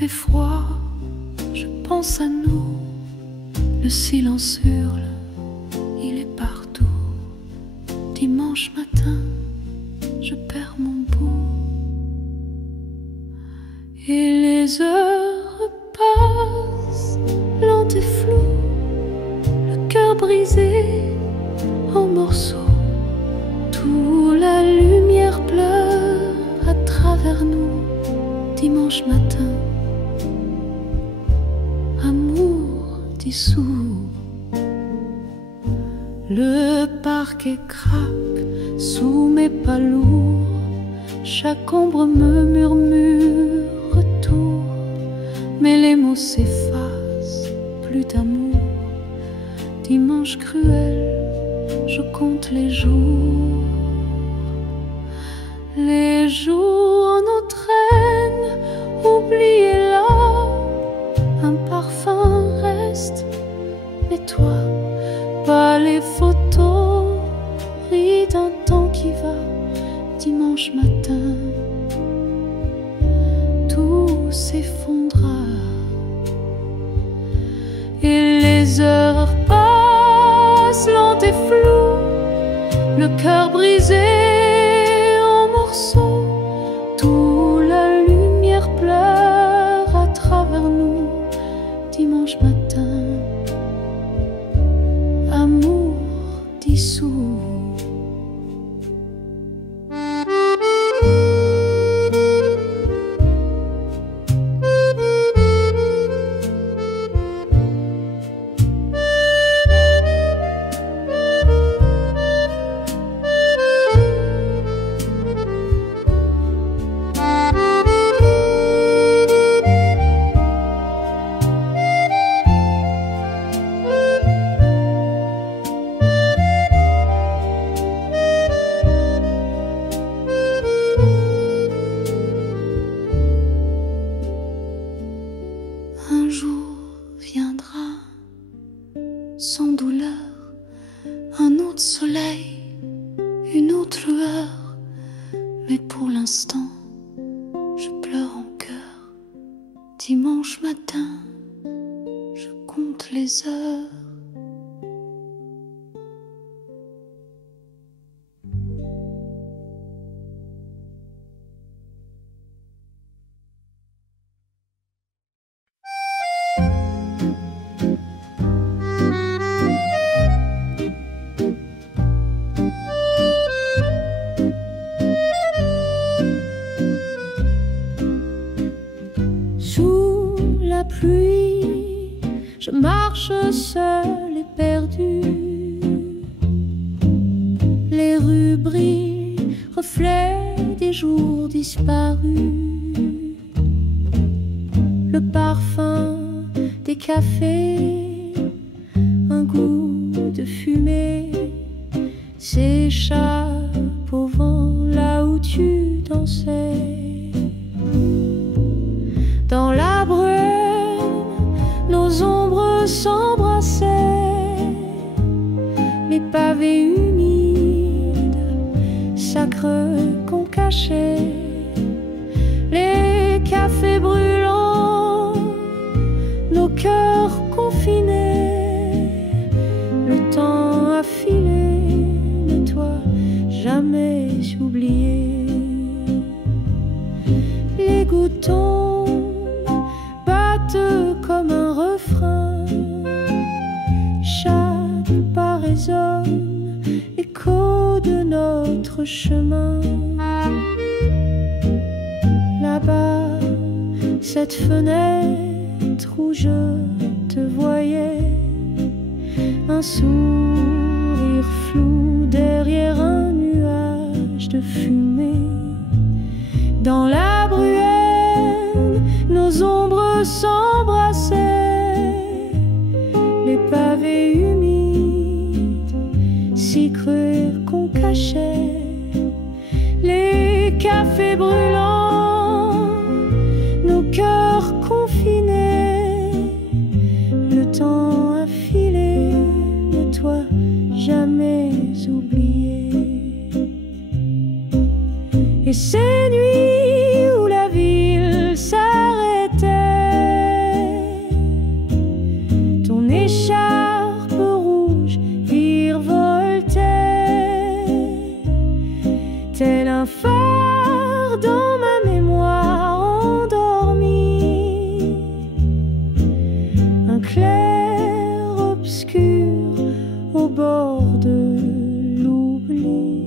fait froid, je pense à nous. Le silence hurle, il est partout. Dimanche matin, je perds mon pouls. Et les heures passent, lentes et floues, le cœur brisé en morceaux. Toute la lumière pleure à travers nous. Dimanche matin, amour dissous. Le parquet craque sous mes pas lourds. Chaque ombre me murmure retour. Mais les mots s'effacent, plus d'amour. Dimanche cruel, je compte les jours. Les jours nous traînent, oubliés là. Un parfum reste, mais toi, pas les photos, ris d'un temps qui va. Dimanche matin, tout s'effondra. Et les heures passent, lentes et floues, le cœur brisé en morceaux. Toute la lumière pleure à travers nous. Dimanche matin, amour dissous. Un jour viendra, sans douleur, un autre soleil, une autre lueur. Mais pour l'instant, je pleure en cœur. Dimanche matin, je compte les heures. Sous la pluie, je marche seule et perdue. Les rues brillent, reflets des jours disparus. Le parfum des cafés, un goût de fumée s'échappe au vent là où tu dansais. Dans la brume, nos ombres s'embrassaient. Les pavés humides, sacres qu'on cachait. Les cafés brûlants, nos cœurs confinés. Le temps a filé, mais toi, jamais oublié. Les gouttes comme un refrain, chaque pas résonne, écho de notre chemin. Là-bas, cette fenêtre où je te voyais, un sourire flou derrière un nuage de fumée. Dans la bruelle, nos ombres s'embrassaient. Les pavés humides, si cruels qu'on cachait. Les cafés brûlants, nos cœurs confinés. Le temps a filé, mais toi, jamais oublié. Et ces nuits où la ville s'arrêtait, un phare dans ma mémoire endormie, un clair obscur au bord de l'oubli.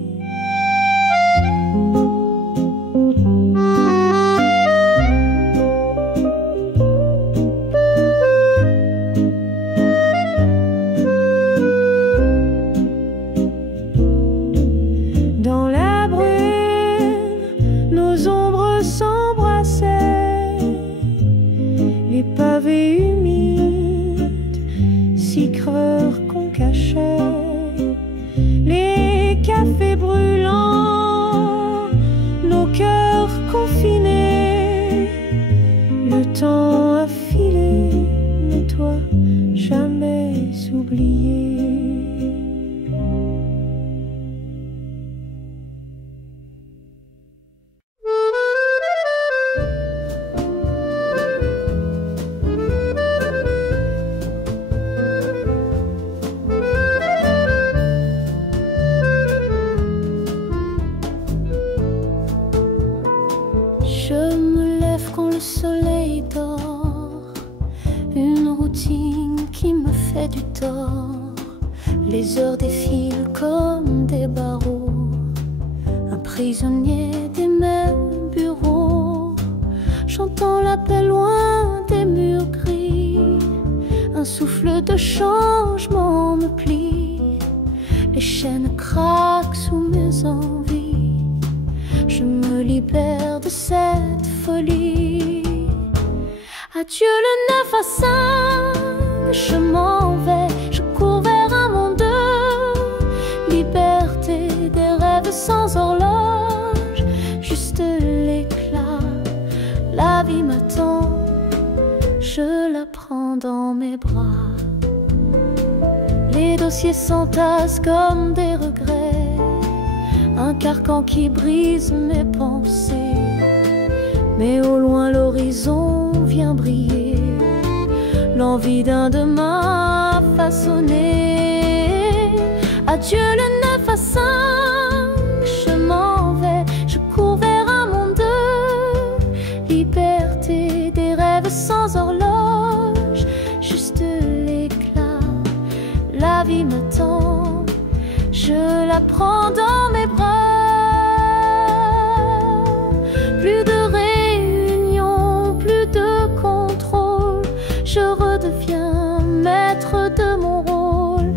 Dans la brume, nos ombres s'embrassaient, les pavés humides, si creux qu'on cachait, les cafés brûlants, nos cœurs confinés. Le temps a filé, mais toi, jamais oublié. Je me lève quand le soleil dort, une routine qui me fait du tort. Les heures défilent comme des barreaux, un prisonnier des mêmes bureaux. J'entends l'appel loin des murs gris, un souffle de changement me plie. Les chaînes craquent sous mes envies, je me libère de cette folie. Adieu le 9 à 5, je m'en vais, je cours vers un monde de liberté, des rêves sans horloge, juste l'éclat. La vie m'attend, je la prends dans mes bras. Les dossiers s'entassent comme des regrets, un carcan qui brise mes pensées. Mais au loin l'horizon vient briller, l'envie d'un demain façonné. Adieu le 9 à 5, je m'en vais, je cours vers un monde de liberté, des rêves sans horloge, juste l'éclat. La vie m'attend, je la prends dans mes bras. Plus de réunion, plus de contrôle, je redeviens maître de mon rôle.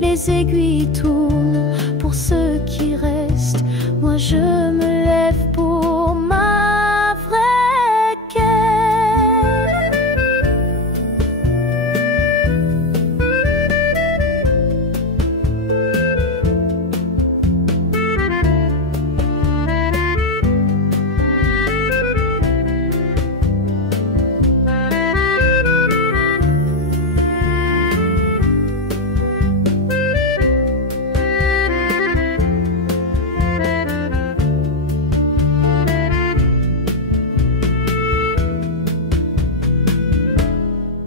Les aiguilles tournent pour ceux qui restent, moi je me lève pour ma vraie quête.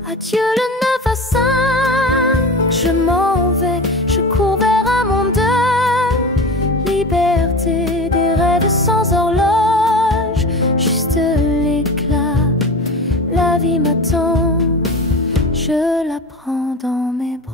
Adieu le 9 à 5, je m'en vais, je cours vers un monde de liberté, des rêves sans horloge, juste l'éclat. La vie m'attend, je la prends dans mes bras.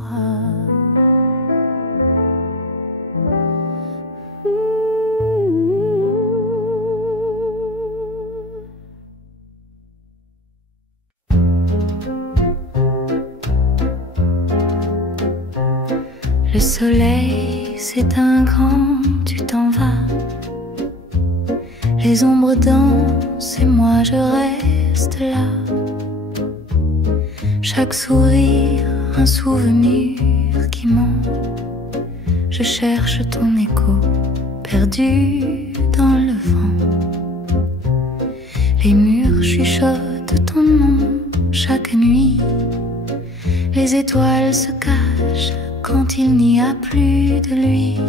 Le soleil s'éteint grand, tu t'en vas. Les ombres dansent et moi je reste là. Chaque sourire, un souvenir qui monte. Je cherche ton écho, perdu dans le vent. Les murs chuchotent ton nom chaque nuit. Les étoiles se cachent quand il n'y a plus de lui.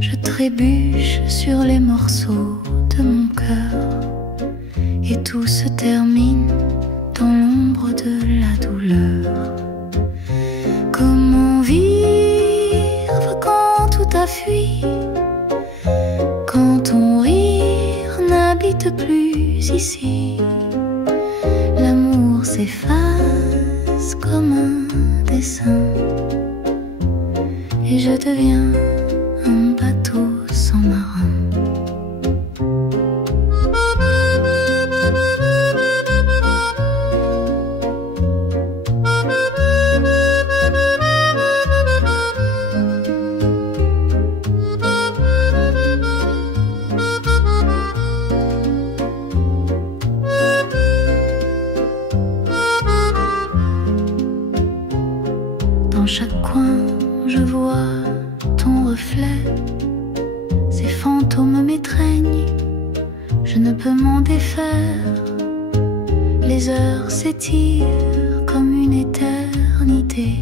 Je trébuche sur les morceaux de mon cœur et tout se termine dans l'ombre de la douleur. Comment vivre quand tout a fui? n'habite plus ici. L'amour s'efface comme un dessin, et je deviens un bateau sans marin. Dans chaque coin, je vois ton reflet. Ces fantômes m'étreignent, je ne peux m'en défaire. Les heures s'étirent comme une éternité.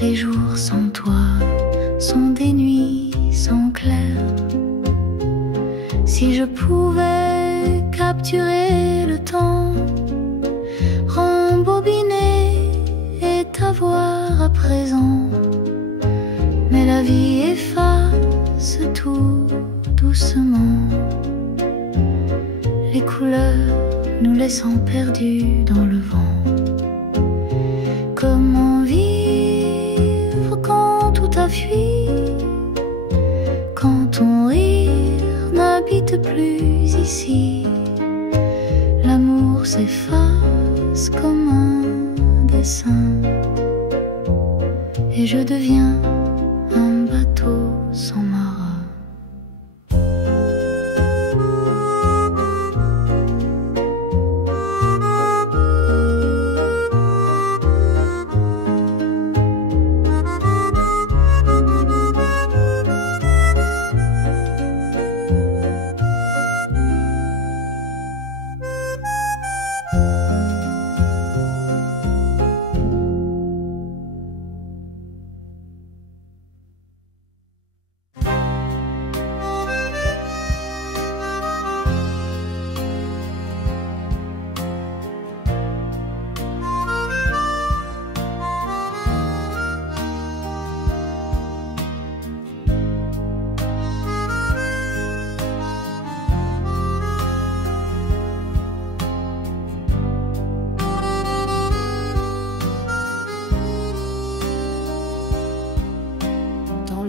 Les jours sans toi sont des nuits sans clair. Si je pouvais capturer le temps, rembobiner et t'avoir à présent, mais la vie efface tout doucement, les couleurs nous laissant perdus dans le vent. Comment vivre quand tout a fui, quand ton rire n'habite plus ici? L'amour s'efface comme un dessin, et je deviens un bateau sans marin.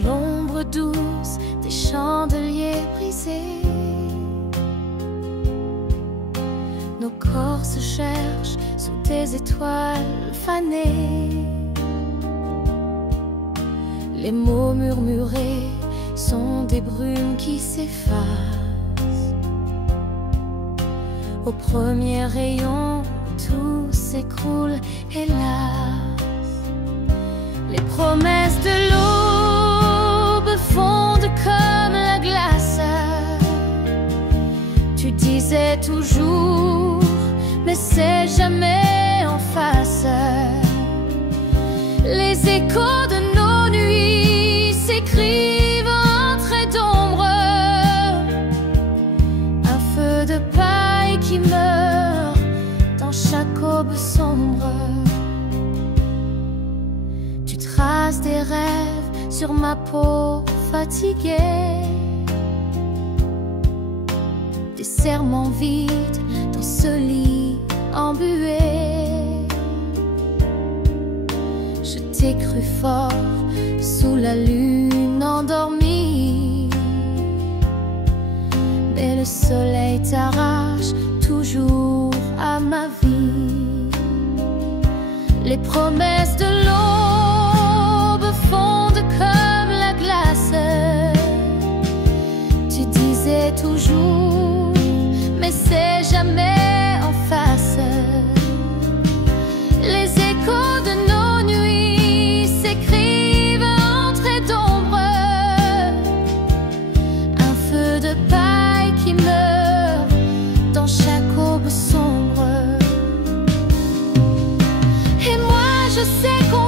L'ombre douce des chandeliers brisés, nos corps se cherchent sous des étoiles fanées. Les mots murmurés sont des brumes qui s'effacent. Au premier rayon, tout s'écroule, hélas. Les promesses de l'aube fondent comme la glace. Tu disais toujours, mais c'est jamais en face. Les échos de nos nuits s'écrivent en traits d'ombre. Un feu de paille qui meurt dans chaque aube sombre. Tu traces des rêves sur ma peau fatiguée, des serments vides dans ce lit embué. Je t'ai cru fort sous la lune endormie, mais le soleil t'arrache toujours à ma vie. Les promesses de l'aube fondent comme la glace. Tu disais toujours, mais c'est jamais en face. Les échos de nos nuits s'écrivent en traits d'ombre. Un feu de paille qui meurt dans chaque aube sombre. Et moi je sais qu'on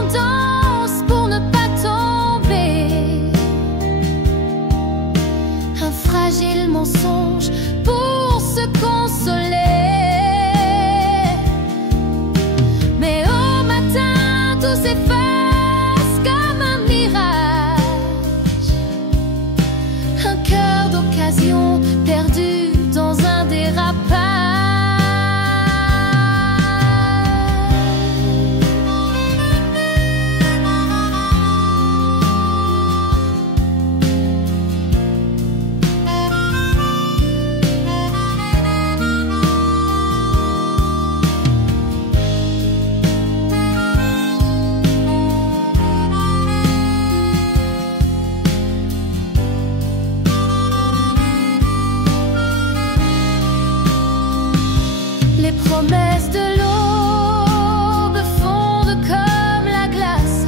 promesses de l'aube fondent comme la glace.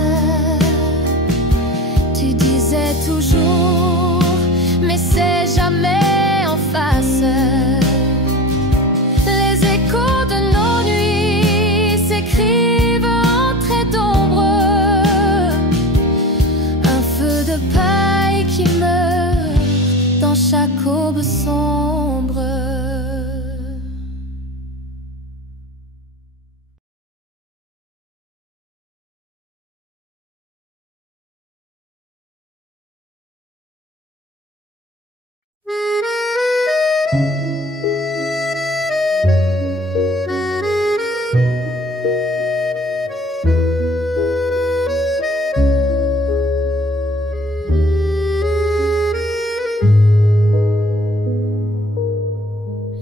Tu disais toujours, mais c'est jamais en face. Les échos de nos nuits s'écrivent en traits d'ombre. Un feu de paille qui meurt dans chaque aube sombre.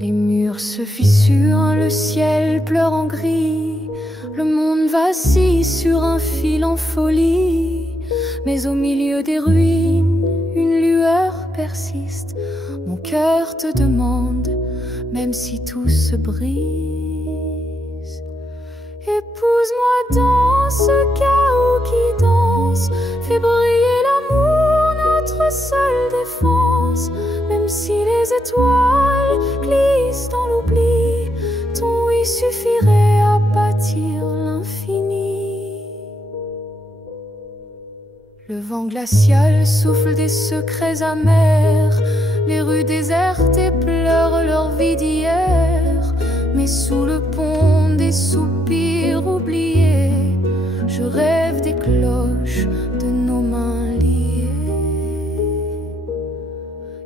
Les murs se fissurent, le ciel pleure en gris, le monde vacille sur un fil en folie. Mais au milieu des ruines, une lueur persiste. Mon cœur te demande, même si tout se brise. Épouse-moi dans ce chaos qui danse, fais briller l'amour, notre seule défense. Même si les étoiles glissent dans l'oubli, ton oui suffirait à bâtir l'infini. Le vent glacial souffle des secrets amers, les rues désertes pleurent leur vie d'hier. Mais sous le pont des soupirs oubliés, je rêve des cloches de nos mains liées.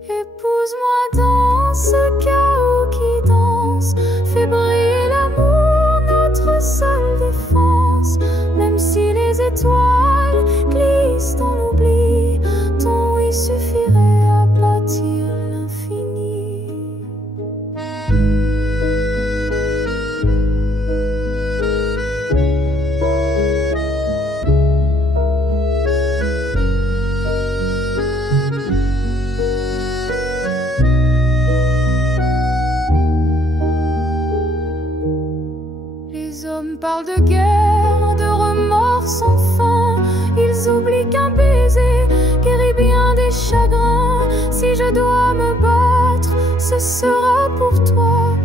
Épouse-moi dans ce chaos qui danse, fais briller l'amour, notre seule défense. Même si les étoiles glissent dans l'oubli, ton oui suffirait à bâtir l'infini. Les hommes parlent de guerre, de remords sans fin. Ils oublient qu'un baiser guérit bien des chagrins. Si je dois me battre, ce sera pour toi,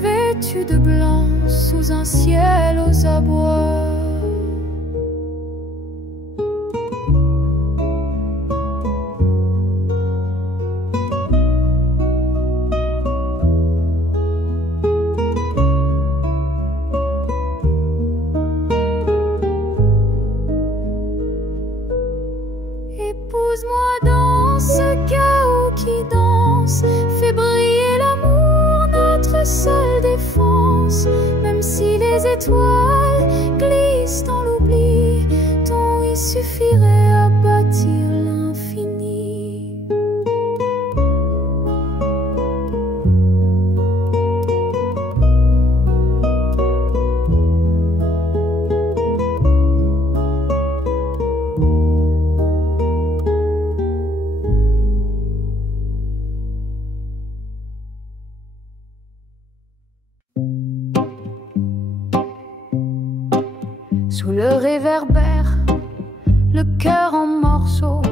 vêtu de blanc sous un ciel aux abois. Épouse-moi dans ce chaos qui danse, fais briller l'amour, notre seule défense. Même si les étoiles glissent dans l'oubli, ton oui suffirait à bâtir l'infini. Sous le réverbère, le cœur en morceaux,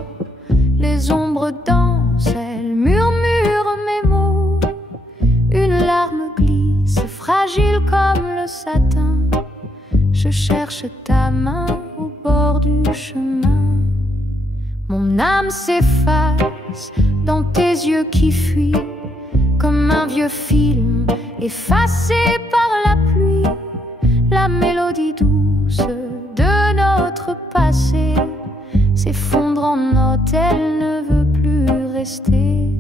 les ombres dansent, elles murmurent mes mots. Une larme glisse, fragile comme le satin. Je cherche ta main au bord du chemin. Mon âme s'efface dans tes yeux qui fuient, comme un vieux film effacé par la pluie. La mélodie douce de notre passé s'effondre en notes, elle ne veut plus rester.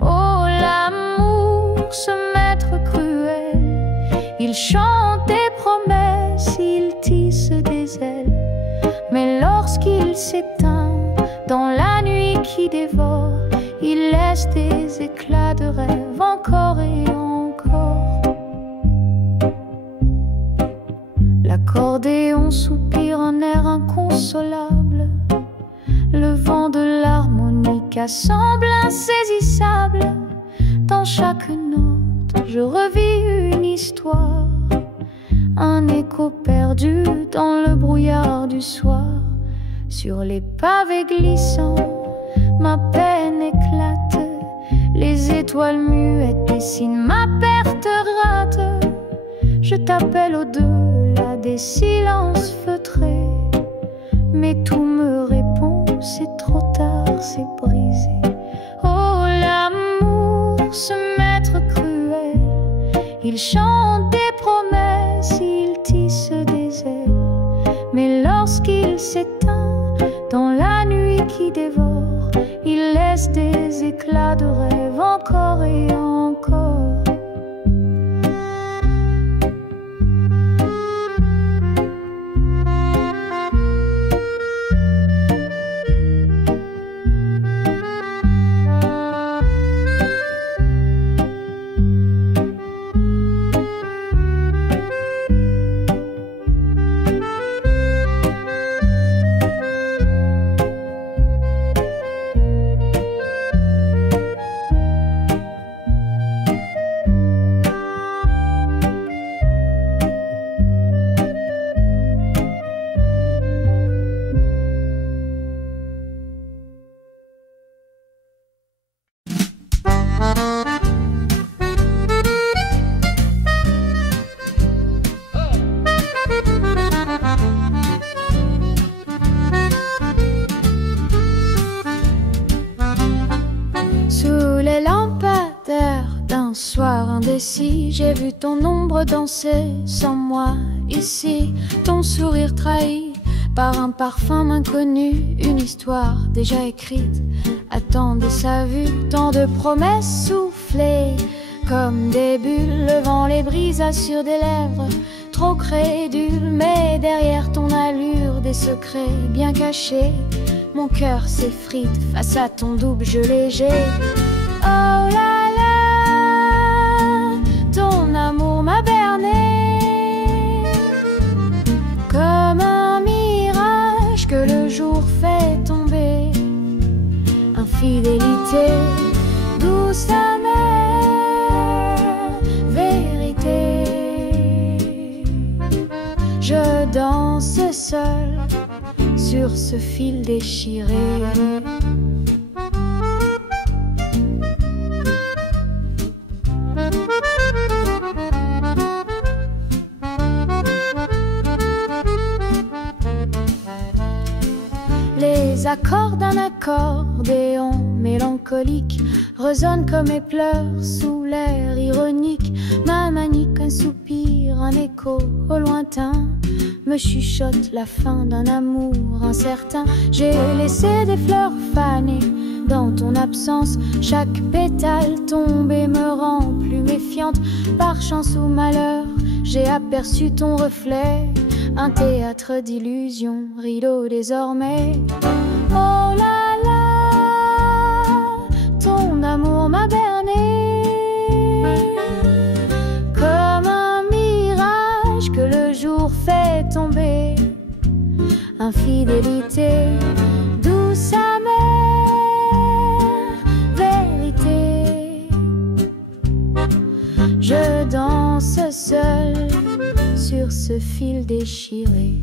Oh, l'amour, ce maître cruel, il chante des promesses, il tisse des ailes. Mais lorsqu'il s'éteint dans la nuit qui dévore, il laisse des éclats de rêve encore et encore. L'accordéon soupire un air inconsolable. Le vent de l'harmonica semble insaisissable. Dans chaque note, je revis une histoire, un écho perdu dans le brouillard du soir. Sur les pavés glissants, ma peine éclate, les étoiles muettes dessinent ma perte rate. Je t'appelle au-delà des silences feutrés, mais tout me répond, c'est trop tard, c'est brisé. Oh, l'amour, ce maître cruel, il chante des promesses, il tisse des ailes, mais lorsqu'il s'éteint dans la nuit qui dévore, il laisse des éclats de rêve encore et encore. J'ai vu ton ombre danser sans moi ici, ton sourire trahi par un parfum inconnu, une histoire déjà écrite attendait sa vue, tant de promesses soufflées comme des bulles, le vent les brisa sur des lèvres trop crédules, mais derrière ton allure des secrets bien cachés, mon cœur s'effrite face à ton double jeu léger. Oh là, ton amour m'a berné comme un mirage que le jour fait tomber. Infidélité, douce amère, vérité. Je danse seul sur ce fil déchiré. Les accords d'un accordéon mélancolique résonnent comme mes pleurs sous l'air ironique. Ma manique, un soupir, un écho au lointain me chuchote la fin d'un amour incertain. J'ai laissé des fleurs fanées dans ton absence, chaque pétale tombe et me rend plus méfiante. Par chance ou malheur, j'ai aperçu ton reflet, un théâtre d'illusions, rideau désormais. Oh là là, ton amour m'a berné comme un mirage que le jour fait tomber. Infidélité, douce amère, vérité. Je danse seul sur ce fil déchiré.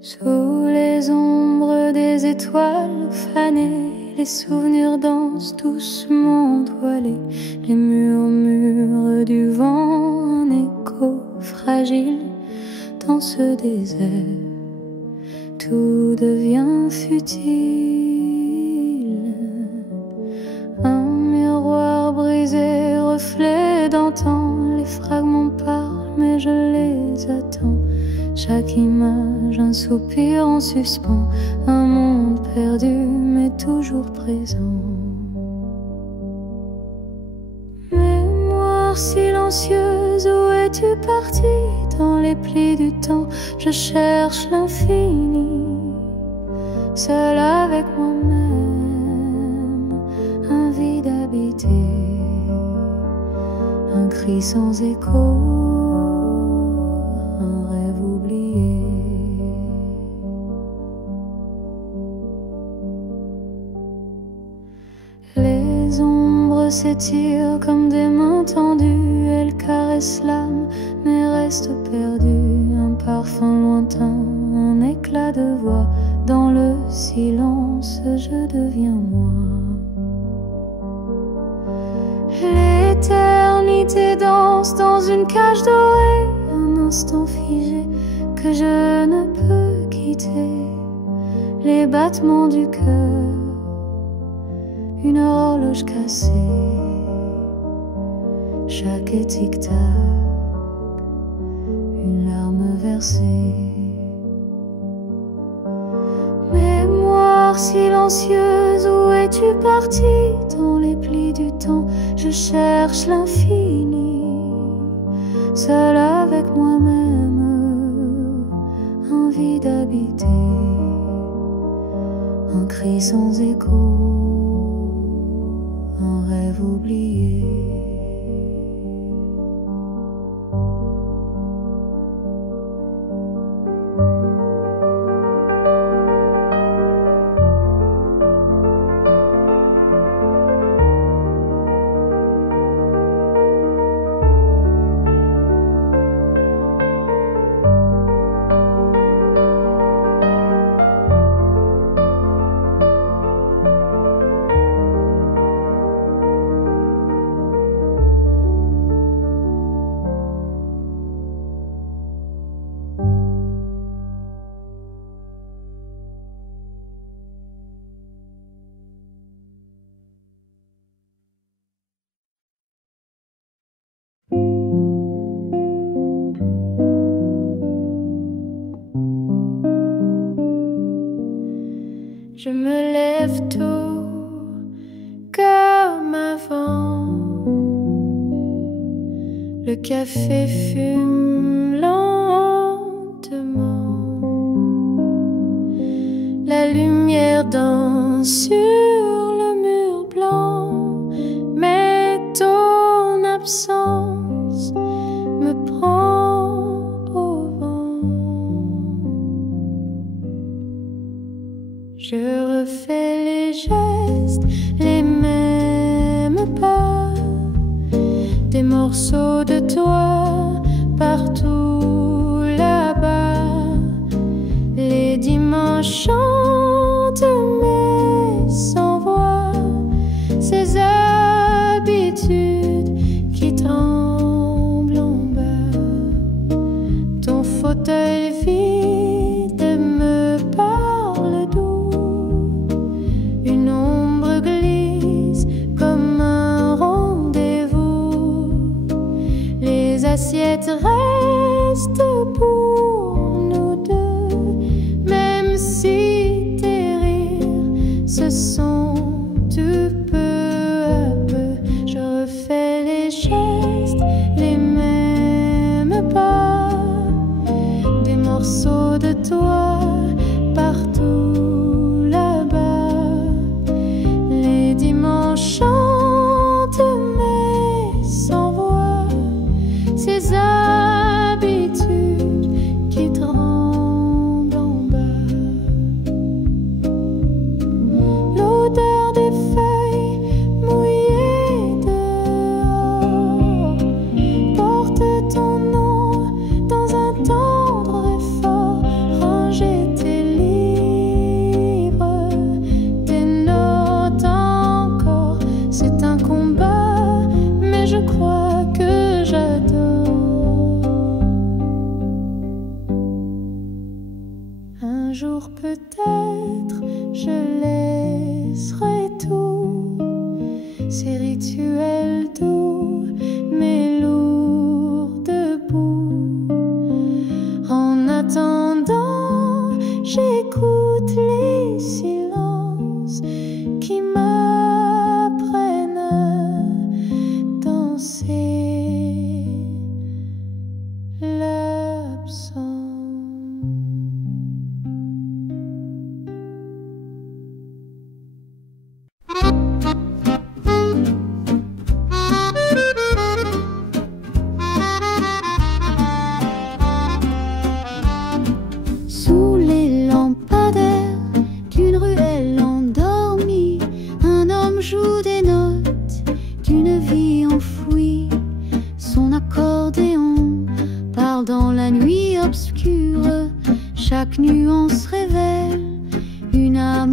Sous les ombres des étoiles fanées, les souvenirs dansent doucement toilés, les murmures du vent, un écho fragile dans ce désert. Tout devient futile. Un miroir brisé, reflet d'antan, les fragments parlent mais je les attends. Chaque image, un soupir en suspens, un monde perdu mais toujours présent. Mémoire silencieuse, où es-tu partie? Dans les plis du temps, je cherche l'infini, seul avec moi-même, un vide habité, un cri sans écho, un rêve oublié. Les ombres s'étirent comme des mains tendues, elles caressent l'âme mais restent perdues. Un parfum lointain, un éclat de voix, dans le silence je deviens moi. L'éternité danse dans une cage dorée, un instant figé que je ne peux quitter. Les battements du cœur, une horloge cassée, chaque tic-tac, une larme versée. Mémoire silencieuse, où es-tu partie? Dans les plis du temps, je cherche l'infini, seul avec moi-même, un vide habité, un cri sans écho, un rêve oublié. Je me lève tôt comme avant, le café fume lentement, la lumière danse sur le mur blanc, mais ton absence me prend au vent. Je refais les gestes, les mêmes pas, des morceaux de toi partout là-bas. Les dimanches chantent mais sans voix, ces habitudes qui tremblent en bas. Ton fauteuil vide me parle doux, une ombre glisse comme un rendez-vous. Les assiettes restent pour nous deux, même si tes rires se sont tout peu à peu. Je refais les gestes, les mêmes pas, des morceaux de toi partout là-bas. Les dimanches chantent mais sans voix, ces habitudes qui tremblent en bas.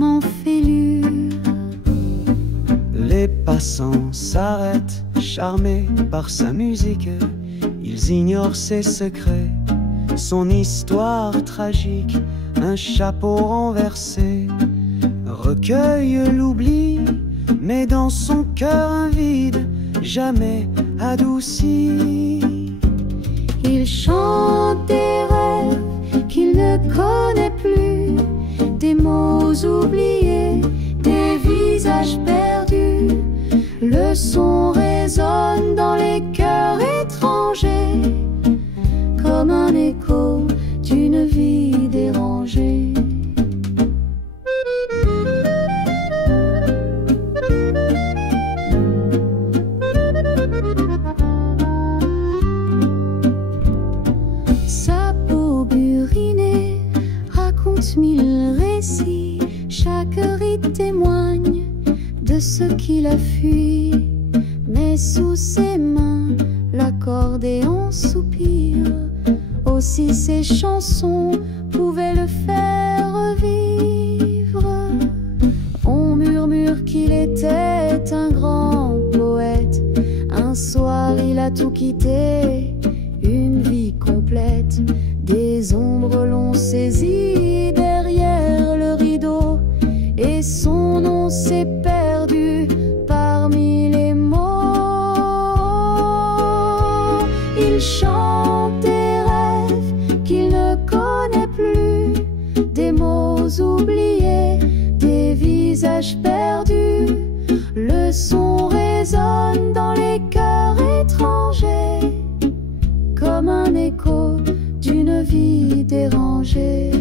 en fêlure. Les passants s'arrêtent, charmés par sa musique. Ils ignorent ses secrets, son histoire tragique. Un chapeau renversé recueille l'oubli, mais dans son cœur un vide jamais adouci. Il chante des rêves qu'il ne connaît plus, des mots oubliés, des visages perdus. Le son résonne dans les cœurs étrangers, comme un écho d'une vie dérangée. Sa peau burinée raconte mille récits, chaque rite témoigne de ce qu'il a fui. Mais sous ses mains, l'accordéon soupire. Aussi ses chansons pouvaient le faire revivre. On murmure qu'il était un grand poète. Un soir il a tout quitté, une vie complète. Des ombres l'ont saisi derrière le rideau, et son nom s'est perdu parmi les mots. Il chante des rêves qu'il ne connaît plus, des mots oubliés, des visages perdus. Le son résonne dans les cœurs étrangers, comme un écho d'une vie dérangée.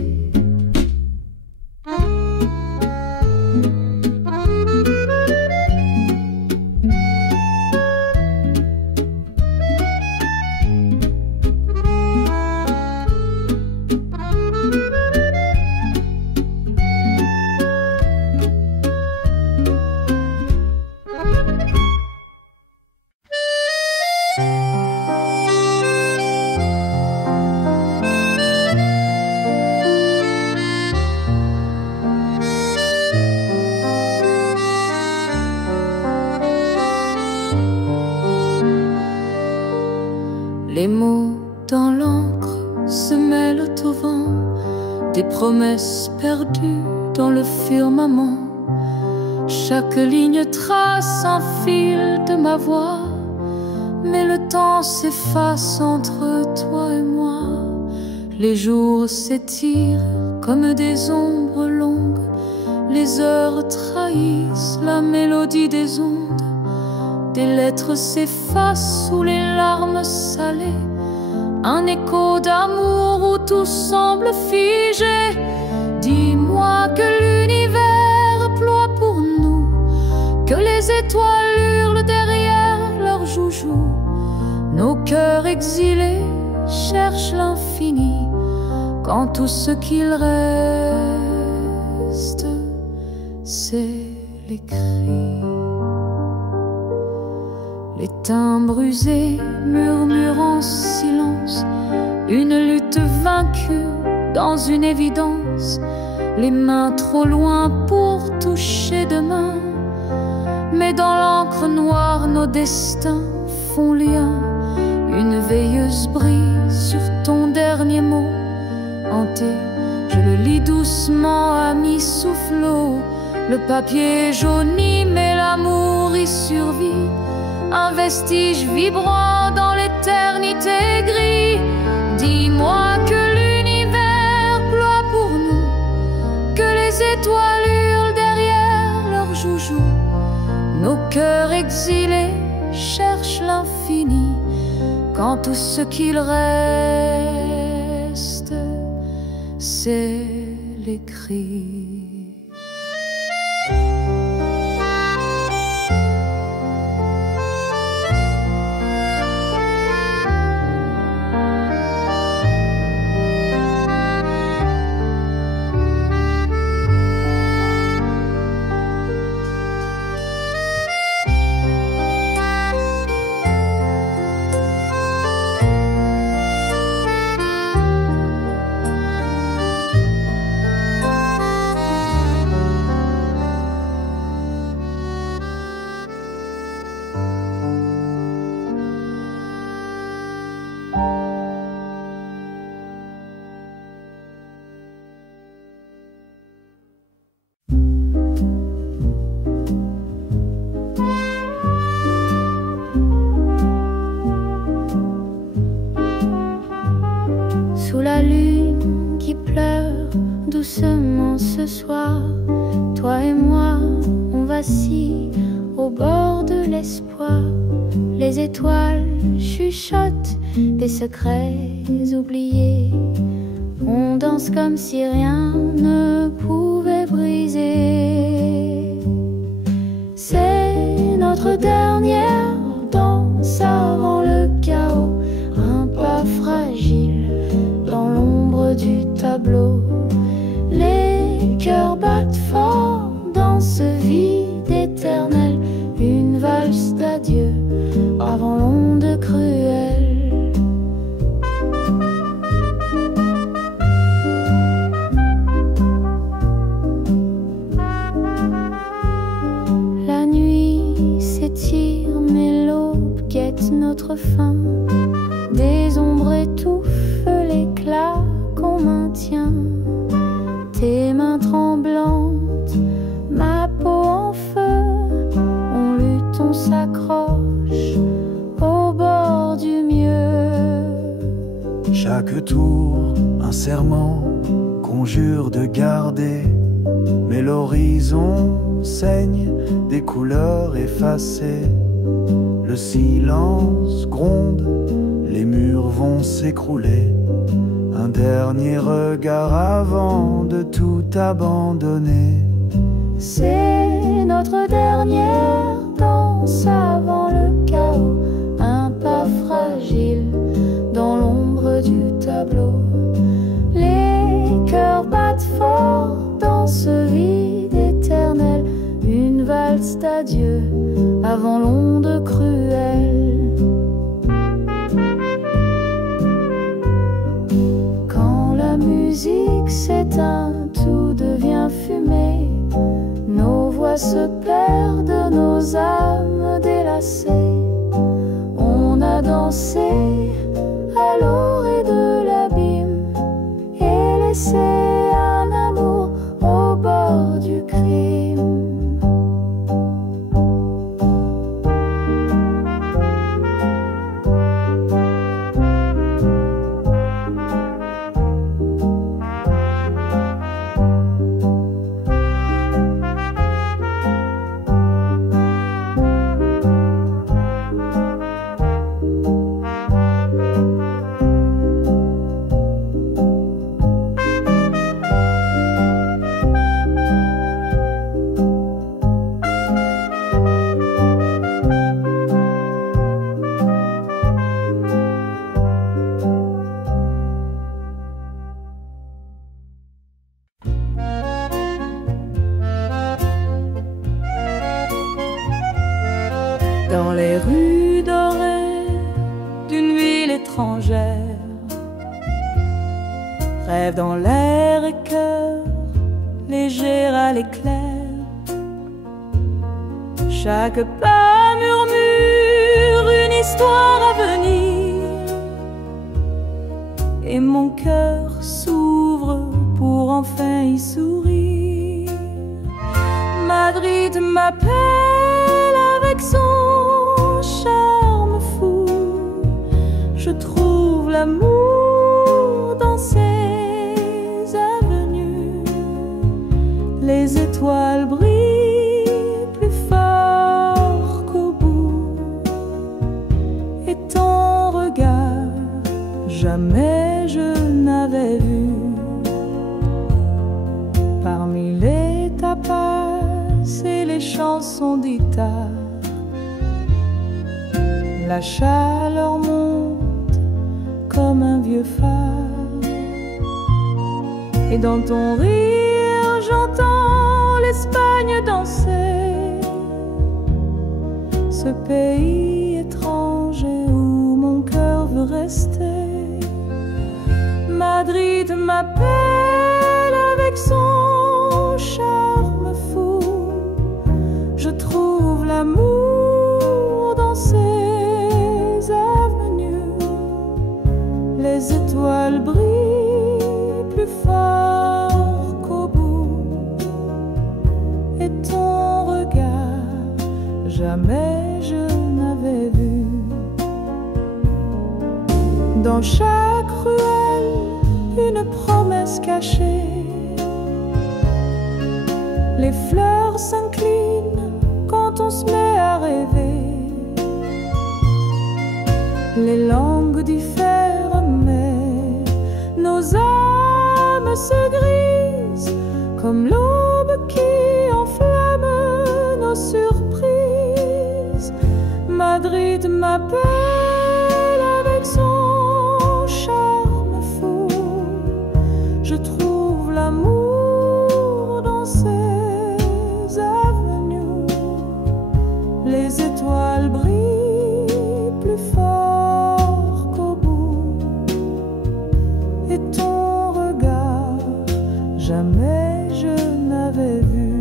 Les mots dans l'encre se mêlent au vent, des promesses perdues dans le firmament. Chaque ligne trace un fil de ma voix, mais le temps s'efface entre toi et moi. Les jours s'étirent comme des ombres longues, les heures trahissent la mélodie des ondes. Des lettres s'effacent sous les larmes salées, un écho d'amour où tout semble figé. Dis-moi que l'univers ploie pour nous, que les étoiles hurlent derrière leurs joujoux. Nos cœurs exilés cherchent l'infini, quand tout ce qu'il reste, c'est les cris. Les timbres usés murmurent en silence, une lutte vaincue dans une évidence. Les mains trop loin pour toucher demain, mais dans l'encre noire nos destins font lien. Une veilleuse brille sur ton dernier mot hanté, je le lis doucement à mi-soufflot. Le papier jauni mais l'amour y survit, un vestige vibrant dans l'éternité gris. Dis-moi que l'univers ploie pour nous, que les étoiles hurlent derrière leurs joujoux. Nos cœurs exilés cherchent l'infini, quand tout ce qu'il reste, c'est les cris. ce soir, toi et moi, on vacille au bord de l'espoir. Les étoiles chuchotent des secrets oubliés. On danse comme si rien ne pouvait briser. C'est notre dernière danse avant le chaos. Un pas fragile dans l'ombre du tableau. Les cœurs battent fort dans ce vide éternel. Une valse d'adieu avant l'onde cruelle. La nuit s'étire mais l'aube guette notre fin. Des ombres étouffent l'éclat qu'on maintient. Tes mains tremblantes, ma peau en feu, on lutte, on s'accroche au bord du mieux. Chaque tour, un serment, conjure de garder. Mais l'horizon saigne des couleurs effacées. Le silence gronde, les murs vont s'écrouler. Un dernier regard avant de tout abandonner. C'est notre dernière danse avant le chaos. Un pas fragile dans l'ombre du tableau. Les cœurs battent fort dans ce vide éternel. Une valse d'adieu avant l'onde cruelle. La musique s'éteint, tout devient fumée. Nos voix se perdent, nos âmes délacées. On a dansé à l'orée de l'abîme et laissé un amour au bord du crime. Dans les rues dorées d'une ville étrangère, rêve dans l'air et cœur léger à l'éclair. Chaque pas murmure une histoire à venir, et mon cœur s'ouvre pour enfin y sourire. Madrid m'appelle avec son charme fou. Je trouve l'amour dans ses avenues. Les étoiles brillent plus fort qu'au bout. Et ton regard, jamais je n'avais vu. Parmi les tapas et les chansons d'Ita, la chaleur monte comme un vieux phare. Et dans ton rire j'entends l'Espagne danser, ce pays étranger où mon cœur veut rester. Madrid m'appelle avec son charme fou. Je trouve l'amour dans ses avenues. Les étoiles brillent plus fort qu'au bout. Et ton regard, jamais je n'avais vu. Dans chaque ruelle, une promesse cachée. Les fleurs s'inclinent quand on se met à rêver. Les langues diffèrent, mais nos âmes se grisent comme l'aube qui enflamme nos surprises. Madrid m'appelle avec son charme fou. Je trouve l'amour dans ses avenues. Les étoiles brillent plus fort qu'au bout. Et ton regard, jamais je n'avais vu.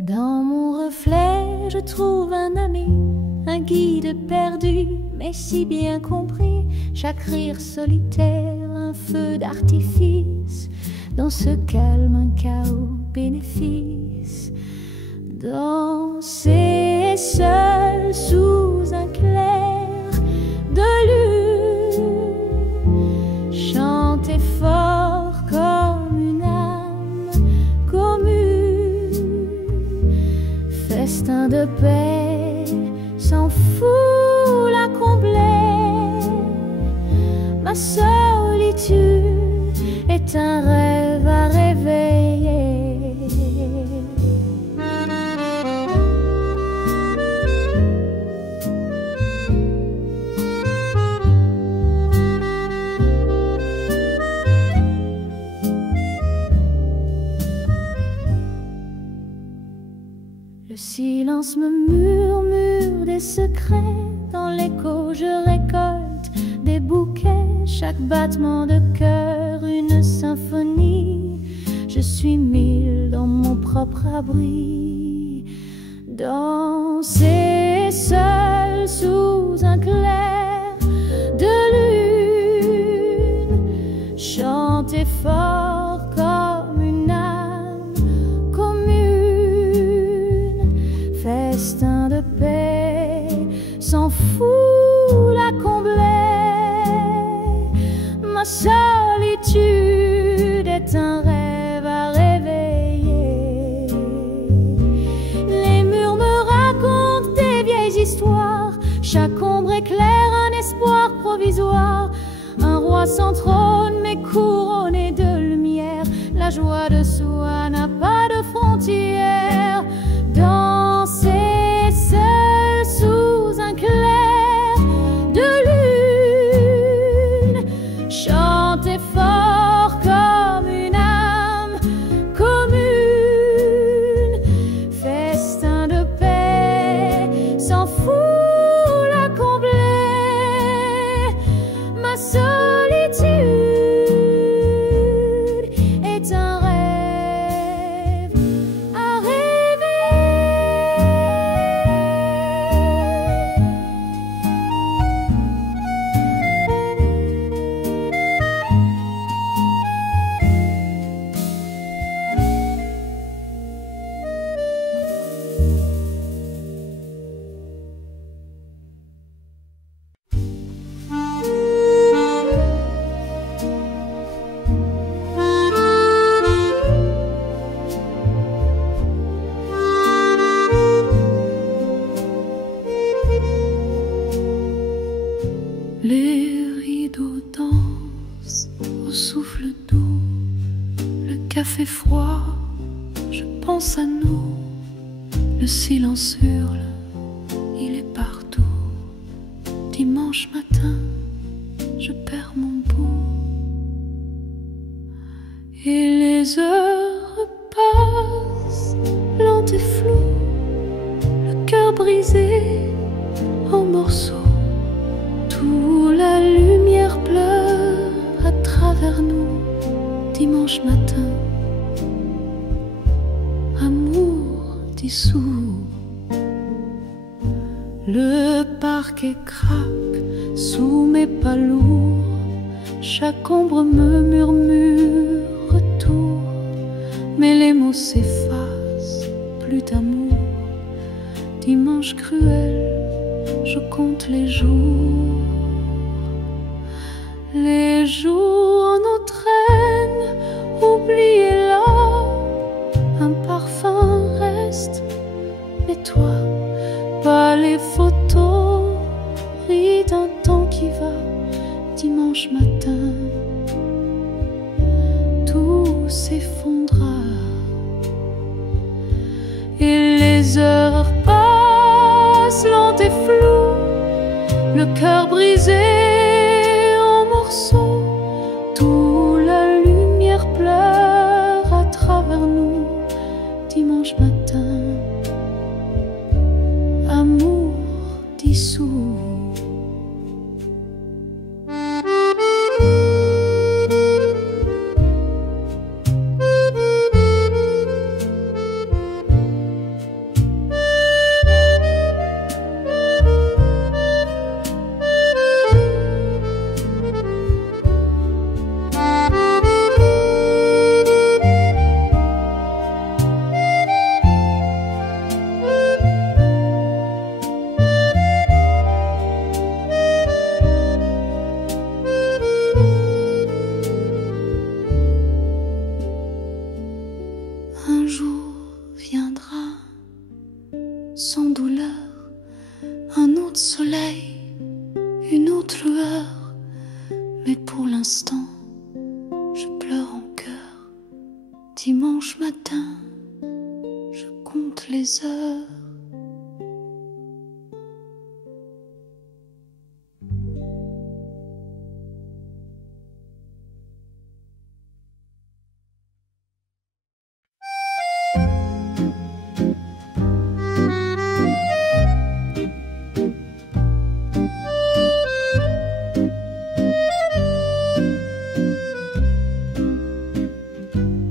Dans mon reflet, je trouve un ami, un guide perdu, mais si bien compris. Chaque rire solitaire, un feu d'artifice, dans ce calme, un chaos bénéfice. Danser seul sous un clair de lune, chanter fort comme une âme commune. Festin de paix, sans fou la combler. Ma solitude est un rêve à réveiller. Le silence me murmure des secrets. Dans l'écho je récolte des bouquets. Chaque battement de cœur une symphonie. Je suis mille dans mon propre abri. Danser seul sous un clair de lune, chanter fort comme une âme commune. Festin de paix, s'en fout la combler. Ma solitude est un rêve à réveiller. Les murs me racontent des vieilles histoires. Chaque ombre éclaire un espoir provisoire. Un roi sans trône mais couronné de lumière. La joie de soi n'a pas de frontières. Danser seul sous un clair de lune, chanter fort comme une âme commune. Festin de paix, s'en fout la combler. Ma solitude est un rêve à rêver. Les rideaux dansent au souffle doux, le café froid, je pense à nous. Le silence hurle, il est partout. Dimanche matin, je perds mon bout. Et les heures passent, lentes et floues, le cœur brisé en morceaux. Toute la lumière pleure à travers nous. Dimanche matin, amour dissous. Le parquet craque sous mes pas lourds, chaque ombre me murmure retour, mais les mots s'effacent, plus d'amour. Dimanche cruel, je compte les jours. Les jours nous traînent, oubliez-la, un parfum reste, mais toi, pas les photos, ris d'un temps qui va. Dimanche matin, tout s'effondra et les heures passent lentes et floues, le cœur brisé en morceaux, toute la lumière pleure à travers nous. Dimanche matin, amour dissous. Un jour viendra, sans douleur, un autre soleil, une autre lueur, mais pour l'instant, je pleure en cœur. Dimanche matin, je compte les heures.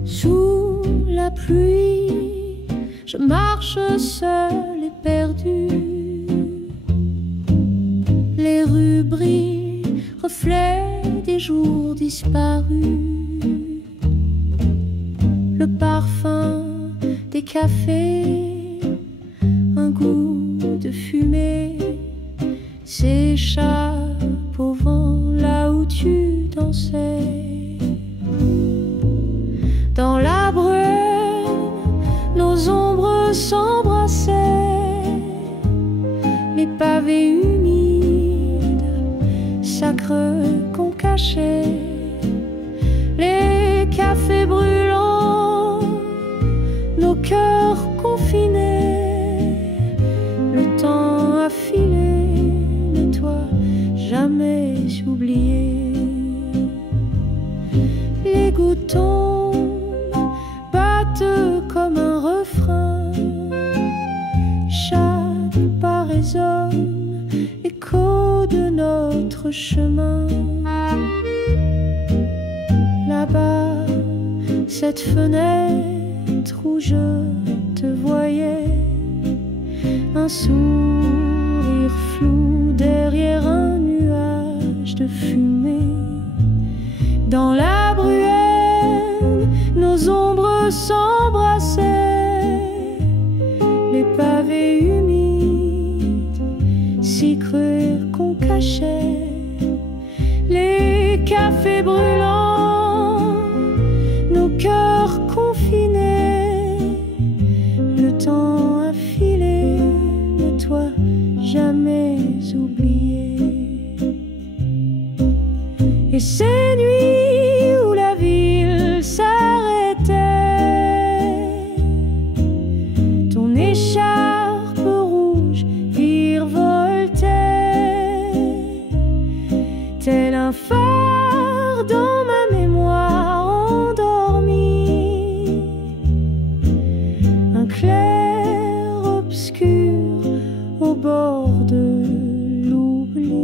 Sous la pluie, je marche seule et perdue. Les rues brillent, reflets des jours disparus. Le parfum des cafés, un goût de fumée s'échappe au vent là où tu dansais. Dans la brume, nos ombres s'embrassaient, les pavés humides, sacres qu'on cachait, les cafés brûlants, nos cœurs confinés, le temps a filé, mais toi jamais oublié. Les gouttes comme un refrain, chaque pas résonne, écho de notre chemin. Là-bas, cette fenêtre où je te voyais, un sourire flou derrière un nuage de fumée. Dans la bruelle, nos ombres s'embrassaient, les pavés humides, si cruels qu'on cachait, les cafés brûlants, nos cœurs confinés. Le temps a filé, mais toi jamais oublié. Et ces nuits où la ville s'arrêtait, ton écharpe rouge virevoltait, tel un phare dans ma mémoire endormie, un clair obscur au bord de l'oubli.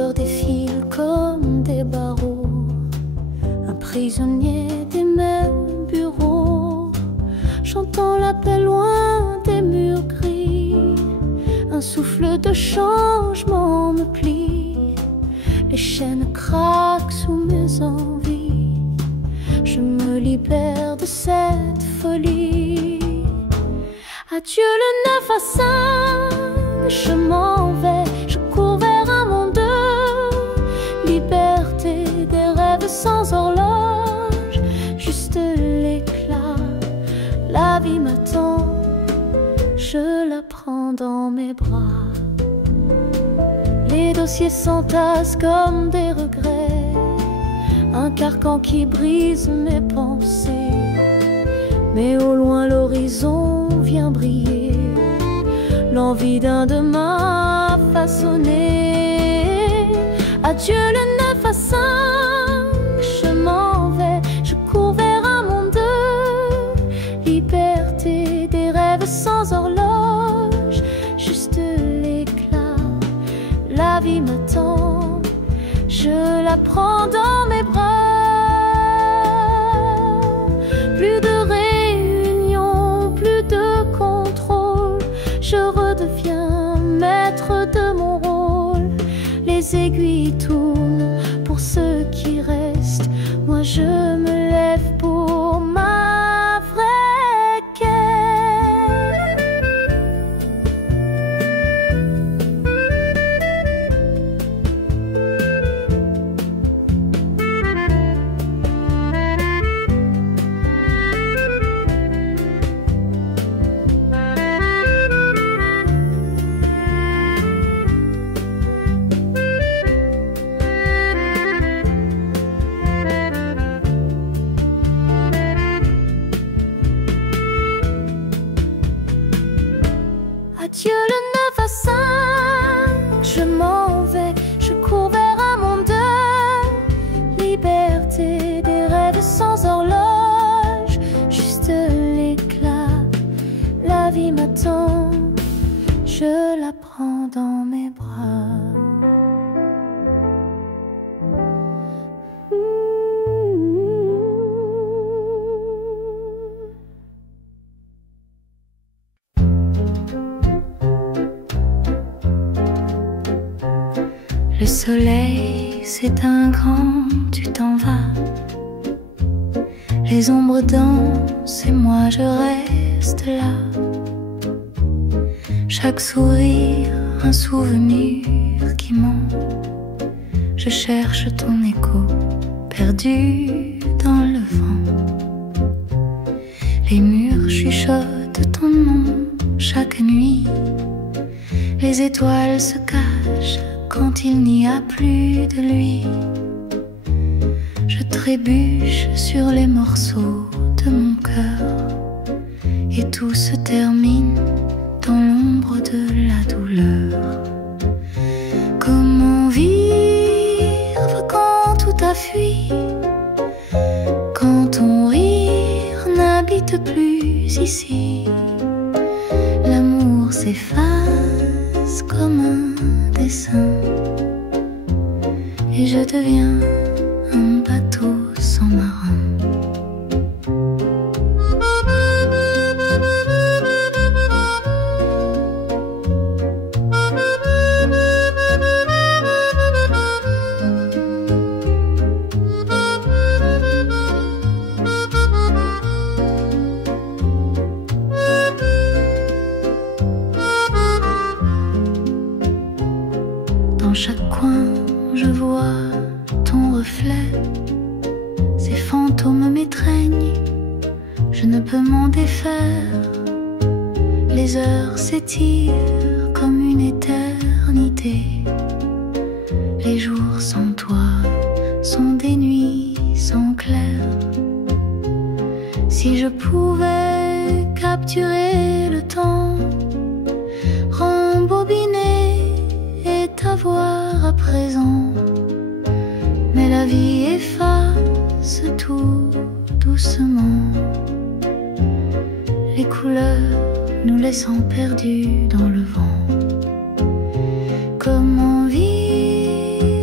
odeur défile comme des barreaux, un prisonnier des mêmes bureaux, chantant l'appel loin des murs gris. Un souffle de changement me plie, les chaînes craquent sous mes envies. Je me libère de cette folie. Adieu le 9 à 5, je m'en vais, je cours vers un monde. Liberté des rêves sans horloge, juste l'éclat. La vie m'attend, je la prends dans mes bras. Les dossiers s'entassent comme des regrets, un carcan qui brise mes pensées. Mais au loin l'horizon vient briller, l'envie d'un demain façonné. Adieu le 9 à 5, je m'en vais, je cours vers un monde. Liberté des rêves sans horloge, juste l'éclat. La vie m'attend, je la prends dans mes bras. Plus de réunion, plus de contrôle, je redeviens maître de mon rôle. Les aiguilles tournent pour ceux qui restent, moi je me lève pour ma vraie quête. Adieu le 9 à 5, je m'en vais, je cours vers un monde. Liberté des rêves sans horloge, juste l'éclat. La vie m'attend, je la prends dans mes bras. Le soleil s'éteint quand tu t'en vas. Les ombres dansent et moi je reste là. Chaque sourire, un souvenir qui monte. Je cherche ton écho, perdu dans le vent. Les murs chuchotent ton nom chaque nuit. Les étoiles se cachent quand il n'y a plus de lui. Je trébuche sur les morceaux de mon cœur et tout se termine dans l'ombre de la douleur. Comment vivre quand tout a fui, quand ton rire n'habite plus ici? L'amour s'efface comme un dessin et je deviens un bateau sans marin. Dans chaque coin, je vois ton reflet. Ces fantômes m'étreignent, je ne peux m'en défaire. Les heures s'étirent comme une éternité. Les jours sans toi sont des nuits sans clair. Si je pouvais capturer le temps, rembobiner et t'avoir à présent, mais la vie efface tout doucement. Les couleurs nous laissant perdus dans le vent. Comment vivre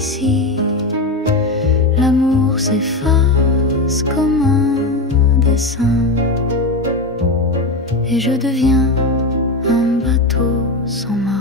ici, l'amour s'efface comme un dessin, et je deviens un bateau sans marin.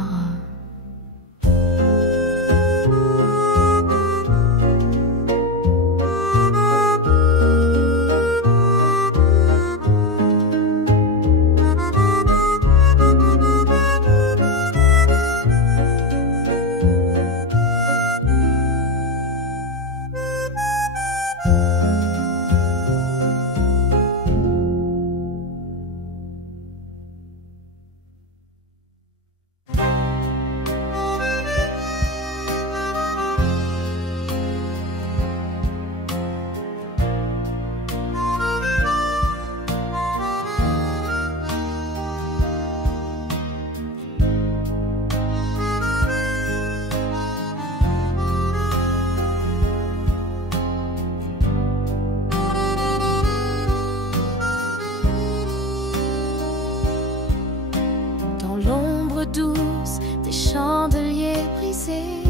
L'ombre douce des chandeliers brisés,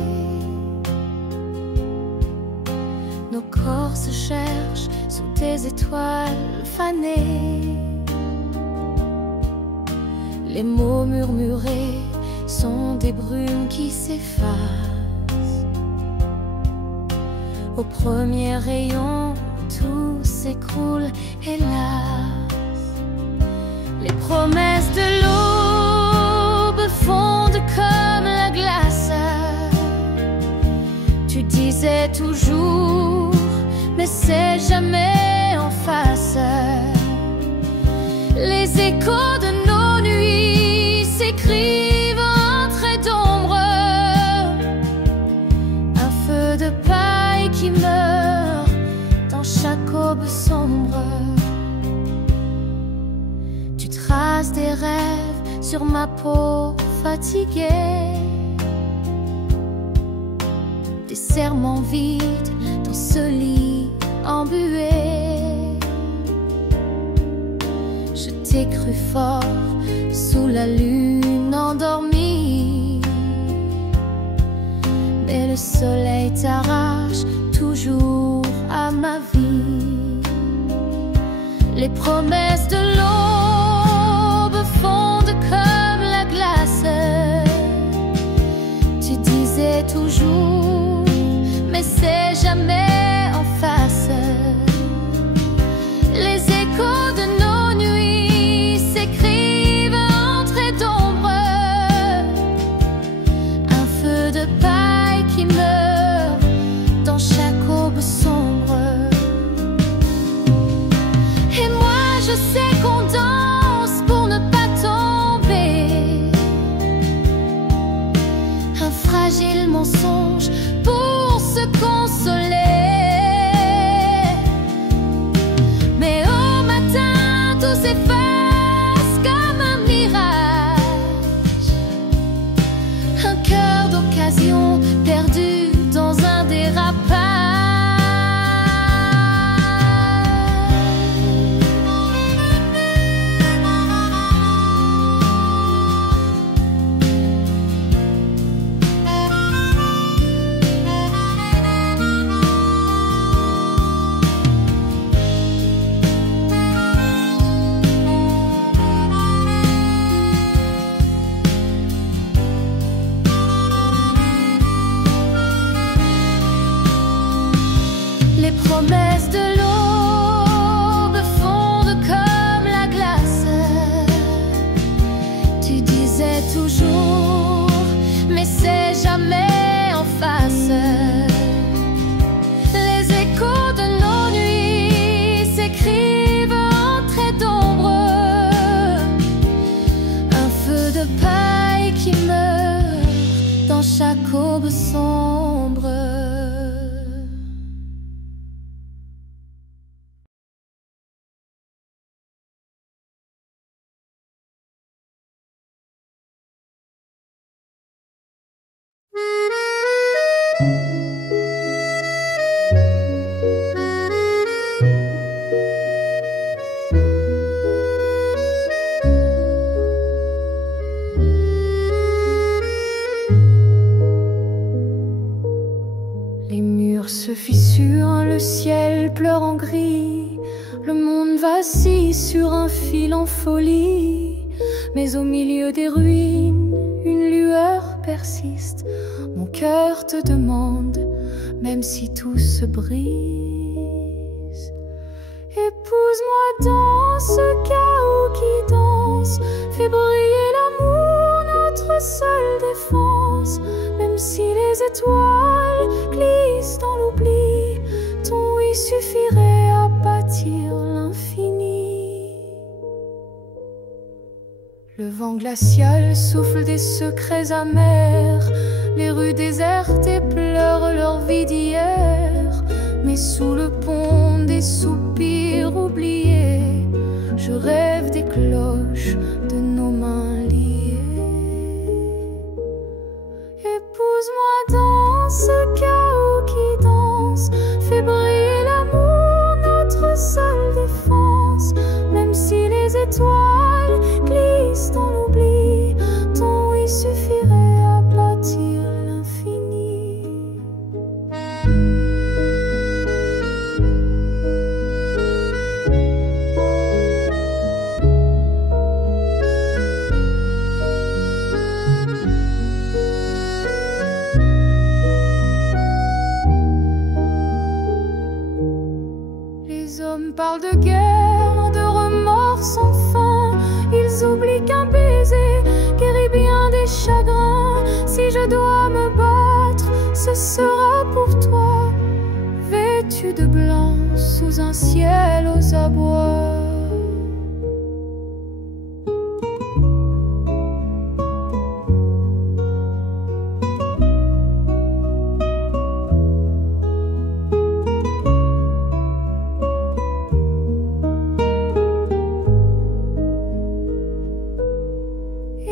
nos corps se cherchent sous des étoiles fanées. Les mots murmurés sont des brumes qui s'effacent. Au premier rayon, tout s'écroule, hélas. Les promesses de l'aube fondent comme la glace. Tu disais toujours, mais c'est jamais en face. Les échos de nos nuits s'écrivent en traits d'ombre. Un feu de paille qui meurt dans chaque aube sombre. Tu traces des rêves sur ma peau fatiguée, des serments vides dans ce lit embué. Je t'ai cru fort sous la lune endormie, mais le soleil t'arrache toujours à ma vie. Les promesses de l'aube fondent comme la glace. Tu disais toujours, mais c'est jamais en face. Les échos de nos nuits s'écrivent en traits d'ombre. Un feu de paille qui meurt dans chaque aube sombre. Et moi je sais qu'on danse pour ne pas tomber. Un fragile mensonge pour se consoler. Mais au matin tout s'efface comme un mirage. Un cœur d'occasion perdu dans un dérapage. Les promesses de l'aube fondent comme la glace. Tu disais toujours, mais c'est jamais en face. Les échos de nos nuits s'écrivent en traits d'ombre. Un feu de paille qui meurt dans chaque aube sombre. pleure en gris. Le monde vacille sur un fil en folie. Mais au milieu des ruines, une lueur persiste. Mon cœur te demande, même si tout se brise. Épouse-moi dans ce chaos qui danse. Fais briller l'amour, notre seule défense. Même si les étoiles glissent dans l'oubli, ton oui suffirait à bâtir l'infini. Le vent glacial souffle des secrets amers. Les rues désertes pleurent leur vie d'hier. Mais sous le pont des soupirs oubliés, je rêve des cloches de nos mains liées. Épouse-moi dans ce chaos qui danse. Fais briller l'amour, notre seule défense. Même si les étoiles glissent dans l'oubli, ton oui suffirait à bâtir l'infini. Les hommes parlent de guerre, de remords sans fin. Ils oublient qu'un baiser guérit bien des chagrins. Si je dois me battre, ce sera pour toi, vêtu de blanc sous un ciel aux abois.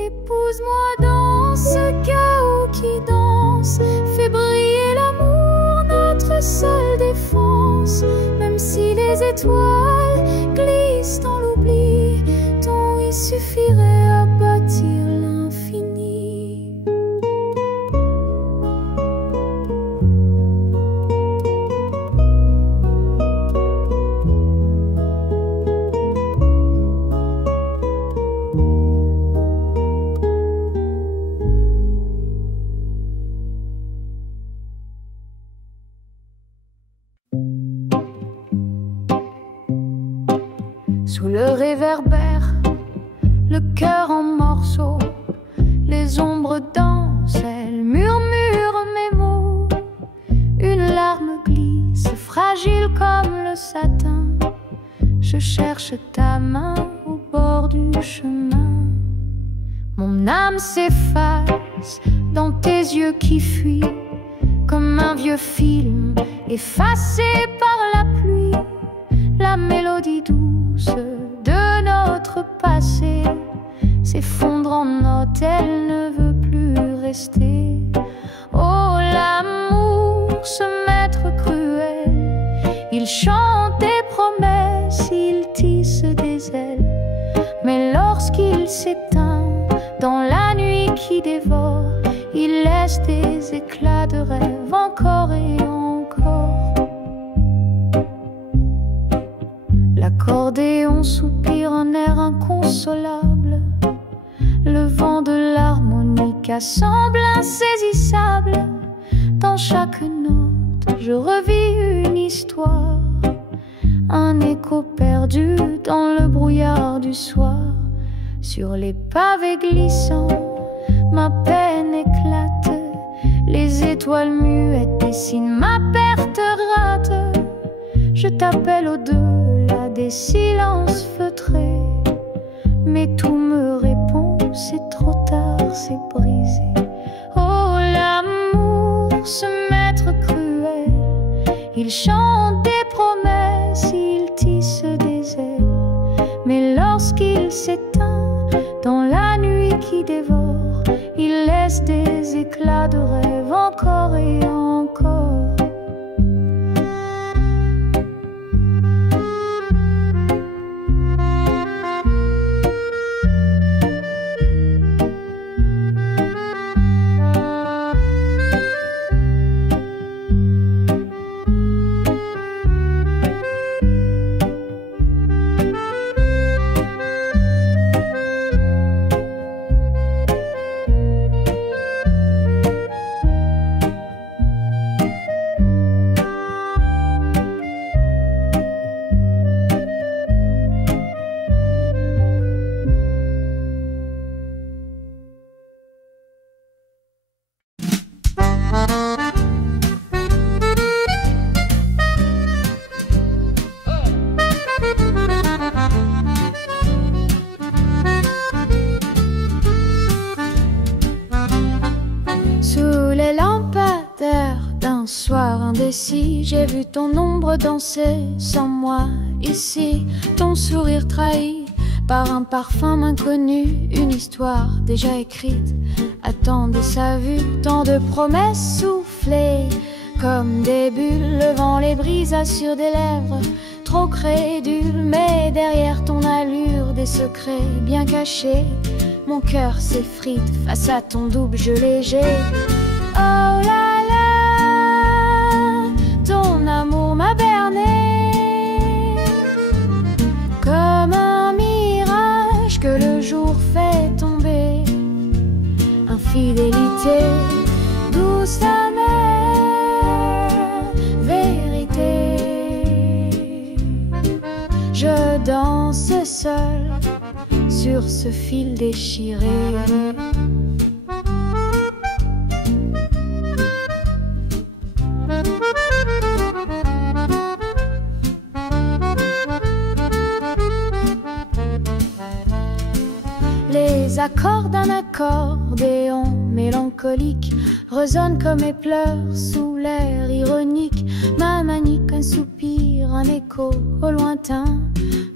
Épouse-moi dans ce chaos qui danse. Fais briller l'amour, notre seule défense. Même si les étoiles glissent dans l'oubli, ton oui suffirait à bâtir l'infini. Sous le réverbère, le cœur en morceaux, les ombres dansent, elles murmurent mes mots. Une larme glisse, fragile comme le satin. Je cherche ta main au bord du chemin. Mon âme s'efface dans tes yeux qui fuient, comme un vieux film effacé par la pluie. La mélodie douce de notre passé s'effondre en notes, elle ne veut plus rester. Oh, l'amour, ce maître cruel, il chante des promesses, il tisse des ailes. Mais lorsqu'il s'éteint dans la nuit qui dévore, il laisse des éclats de rêve encore et encore. L'accordéon soupire un air inconsolable. Le vent de l'harmonica semble insaisissable. Dans chaque note, je revis une histoire, un écho perdu dans le brouillard du soir. Sur les pavés glissants, ma peine éclate. Les étoiles muettes dessinent ma perte rate. Je t'appelle au-delà des silences feutrés, mais tout me répond, c'est trop tard, c'est brisé. Oh, l'amour, ce maître cruel, il chante des promesses, il tisse des ailes. Mais lorsqu'il s'éteint dans la nuit qui dévore, il laisse des éclats de rêve encore et encore. ici, j'ai vu ton ombre danser sans moi. Ici, ton sourire trahi par un parfum inconnu, une histoire déjà écrite attendait sa vue. Tant de promesses soufflées comme des bulles, le vent les brisa sur des lèvres trop crédules. Mais derrière ton allure, des secrets bien cachés, mon cœur s'effrite face à ton double jeu léger. Oh là là, ton amour m'a berné comme un mirage que le jour fait tomber. Infidélité, douce amère, vérité. Je danse seule sur ce fil déchiré. Les accords d'un accordéon mélancolique résonnent comme mes pleurs sous l'air ironique. Ma manique, un soupir, un écho au lointain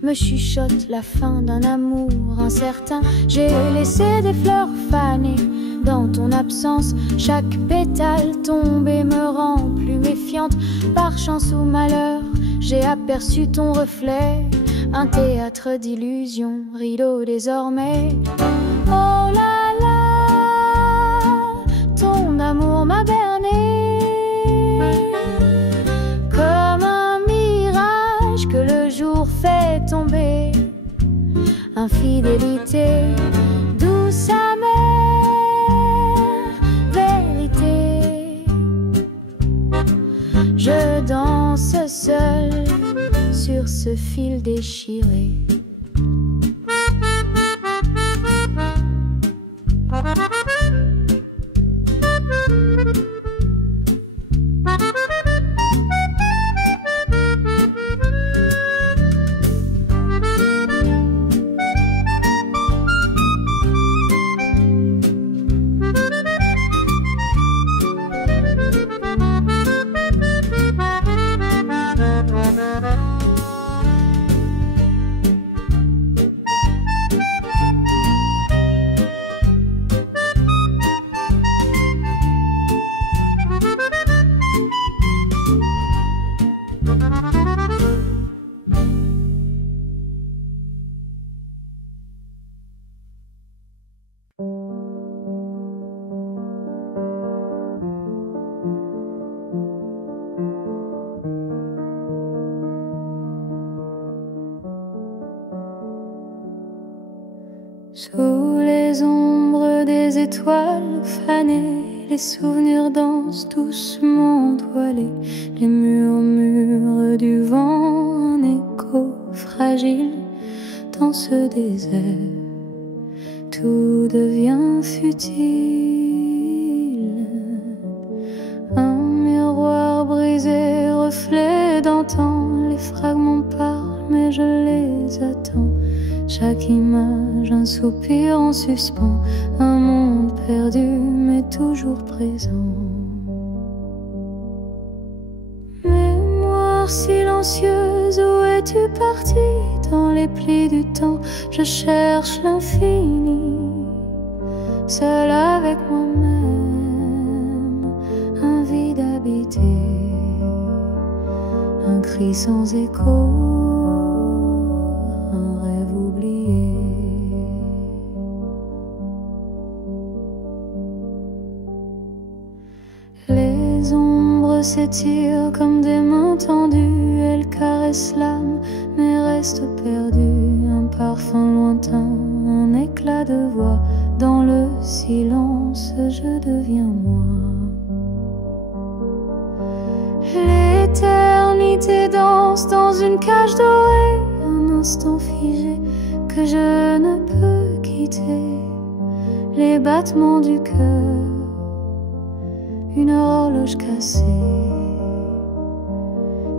me chuchote la fin d'un amour incertain. J'ai laissé des fleurs fanées dans ton absence. Chaque pétale tombée me rend plus méfiante. Par chance ou malheur, j'ai aperçu ton reflet. Un théâtre d'illusions, rideau désormais. Oh là là, ton amour m'a berné comme un mirage que le jour fait tomber. Infidélité, douce amère, vérité. Je danse seule sur ce fil déchiré. Sous les ombres des étoiles fanées, les souvenirs dansent doucement toilés. Les murmures du vent, un écho fragile dans ce désert. Tout devient futile. Un miroir brisé, reflet d'antan. Les fragments parlent, mais je les attends. Chaque image, un soupir en suspens. Un monde perdu, mais toujours présent. Mémoire silencieuse, où es-tu parti? Dans les plis du temps, je cherche l'infini. Seul avec moi-même, un vide habité. Un cri sans écho. Les ombres s'étirent comme des mains tendues. Elles caressent l'âme, mais restent perdues. Un parfum lointain, un éclat de voix. Dans le silence, je deviens moi. L'éternité danse dans une cage dorée. Un instant figé que je ne peux quitter. Les battements du cœur, une horloge cassée.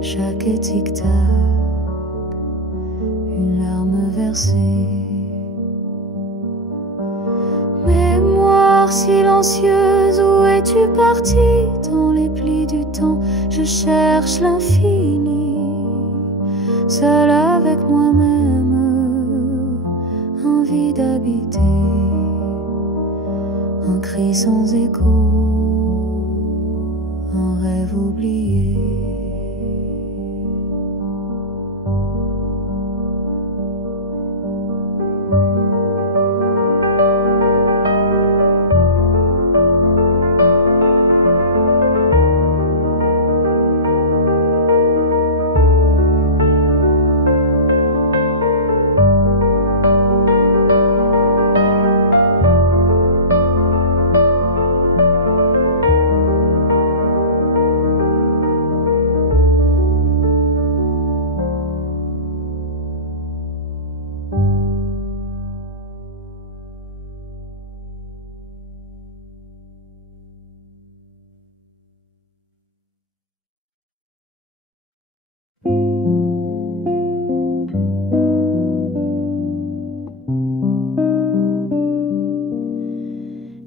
Chaque tic-tac, une larme versée. Mémoire silencieuse, où es-tu partie? Dans les plis du temps, je cherche l'infini, seule avec moi-même, envie d'habiter un cri sans écho, un rêve oublié.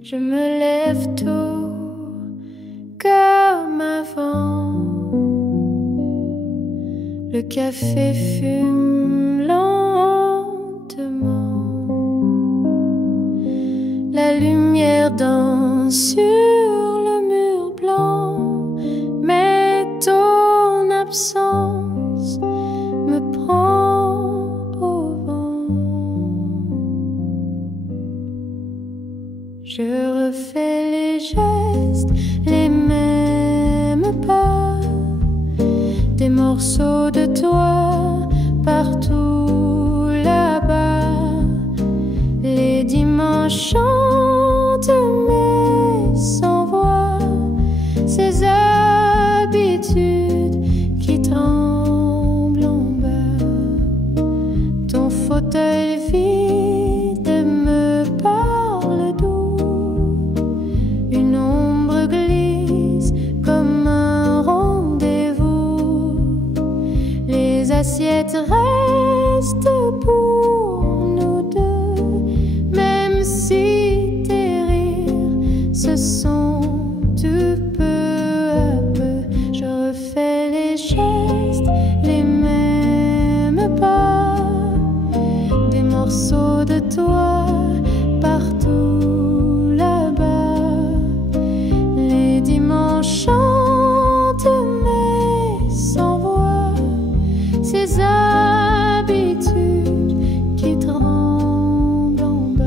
Je me lève tôt comme avant, le café fume lentement, la lumière danse sur le mur blanc, mais ton absence me prend au vent. Je refais les gestes, les mêmes pas, des morceaux de toi partout là-bas. Les dimanches chantent mais sans voix, ces habitudes qui tremblent en bas. Ton fauteuil vide me parle doux, une ombre glisse comme un rendez-vous. Les assiettes restent pour nous deux, même si tes rires se sont tout peu à peu. Je refais les gestes, les mêmes pas, des morceaux de toi partout là-bas. Les dimanches chantent mais sans voix, ces habitudes qui tremblent en bas.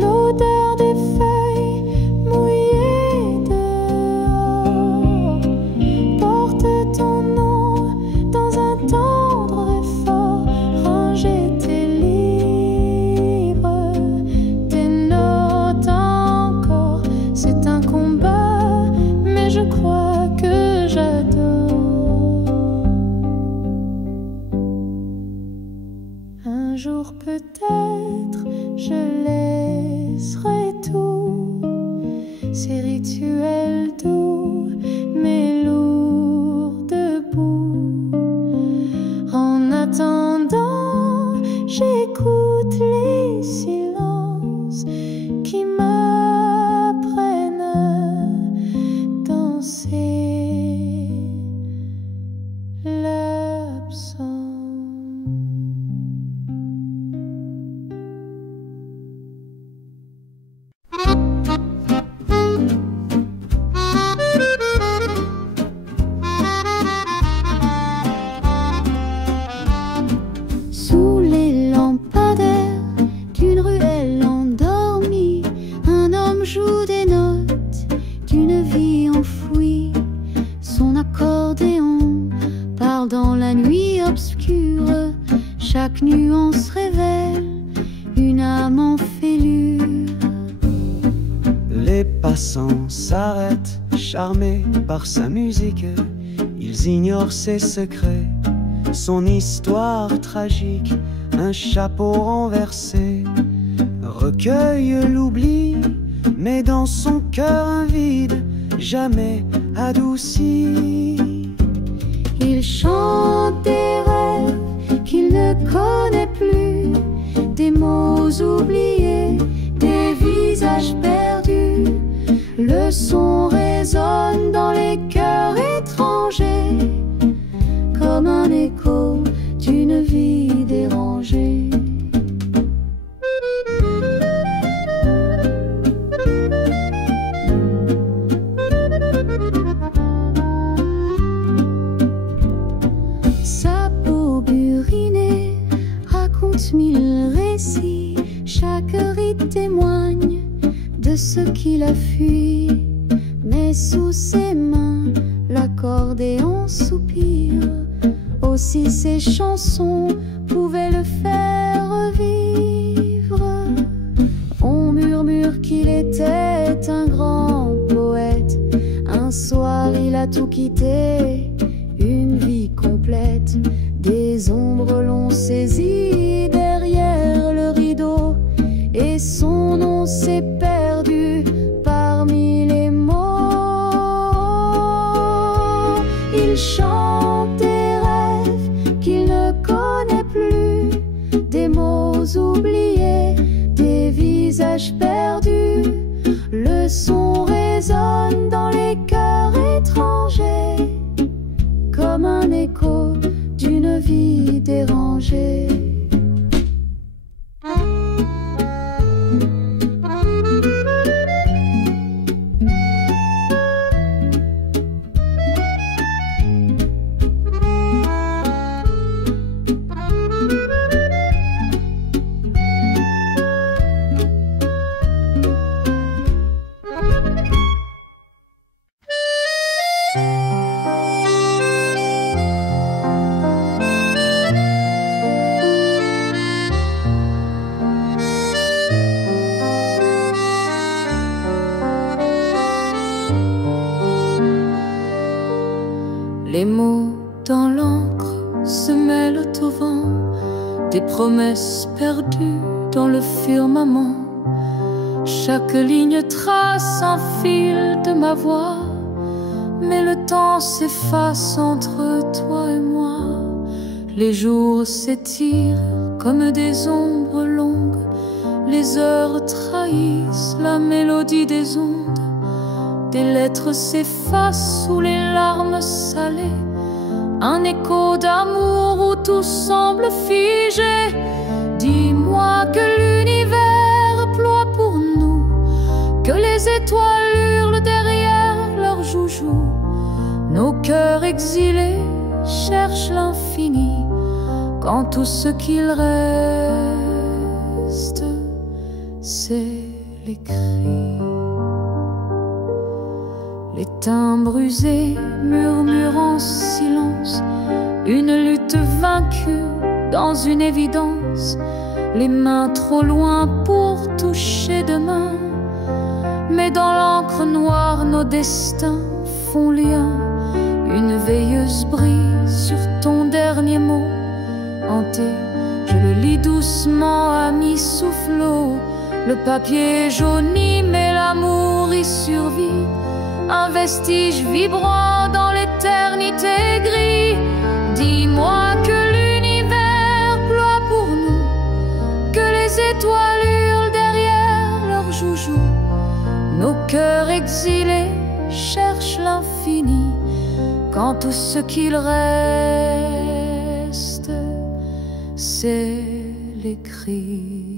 L'odeur des feuilles mouillées dehors porte ton nom dans un tendre effort. Ranger tes livres, tes notes encore, c'est un combat, mais je crois que j'adore. Un jour peut-être je laisserai tout, ces rituels doux mais lourds debout. En attendant, j'écoute les silences qui m'apprennent à danser l'absence. Sous les lampadaires d'une ruelle endormie, un homme joue des notes d'une vie enfouie. Son accordéon parle dans la nuit obscure, chaque nuance révèle une âme en fêlure. Les passants s'arrêtent, charmés par sa musique. Ils ignorent ses secrets, son histoire tragique. Un chapeau renversé recueille l'oubli, mais dans son cœur un vide jamais adouci. Il chante des rêves qu'il ne connaît plus, des mots oubliés récit, chaque rite témoigne de ce qu'il a fui. Mais sous ses mains, l'accordéon soupire. Aussi ses chansons pouvaient le faire revivre. On murmure qu'il était un grand poète. Un soir il a tout quitté, une vie complète. Des ombres l'ont saisi derrière le rideau, et son nom s'est perdu parmi les mots. Il chante des rêves qu'il ne connaît plus, des mots oubliés, des visages perdus. Le son résonne dans les cœurs étrangers, comme un écho d'une vie dérangée. Les mots dans l'encre se mêlent au vent, des promesses perdues dans le firmament. Chaque ligne trace un fil de ma voix, mais le temps s'efface entre toi et moi. Les jours s'étirent comme des ombres longues, les heures trahissent la mélodie des ondes. Des lettres s'effacent sous les larmes salées, un écho d'amour où tout semble figé. Dis-moi que l'univers ploie pour nous, que les étoiles hurlent derrière leurs joujoux. Nos cœurs exilés cherchent l'infini, quand tout ce qu'il reste, c'est les cris. Les timbres usés murmurent en silence, une lutte vaincue dans une évidence. Les mains trop loin pour toucher demain, mais dans l'encre noire nos destins font lien. Une veilleuse brille sur ton dernier mot hanté, je le lis doucement à mi-soufflot. Le papier jauni mais l'amour y survit, un vestige vibrant dans l'éternité gris. Dis-moi que l'univers ploie pour nous, que les étoiles hurlent derrière leurs joujoux. Nos cœurs exilés cherchent l'infini, quand tout ce qu'il reste, c'est les cris.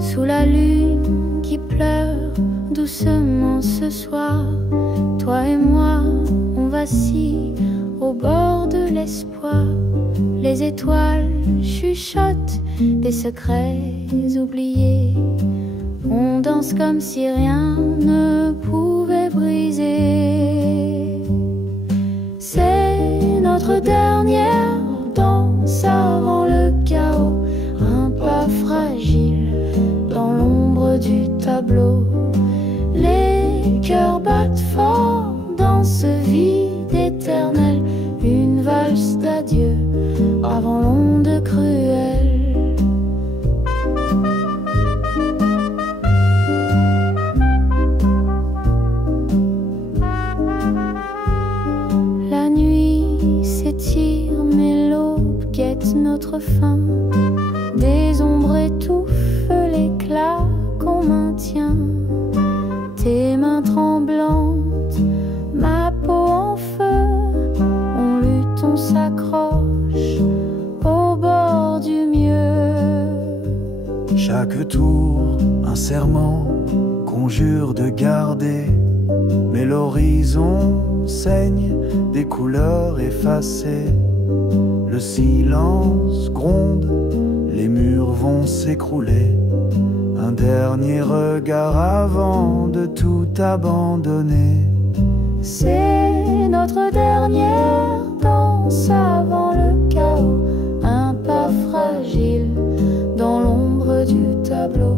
Sous la lune qui pleure doucement ce soir, toi et moi, on vacille au bord de l'espoir. Les étoiles chuchotent des secrets oubliés. On danse comme si rien ne pouvait briser. C'est notre dernière danse avant le chaos, un pas fragile dans l'ombre du tableau. Les cœurs battent fort dans ce vide éternel, une valse d'adieu avant l'onde cruelle. La nuit s'étire mais l'aube guette notre fin. Des ombres étouffent l'éclat qu'on maintient. Tes mains tremblantes, ma peau en feu, on lutte, on s'accroche au bord du mieux. Chaque tour, un serment, conjure de garder, mais l'horizon saigne des couleurs effacées. Le silence gronde, les murs vont s'écrouler. Un dernier regard avant de tout abandonner. C'est notre dernière danse avant le chaos, un pas fragile dans l'ombre du tableau.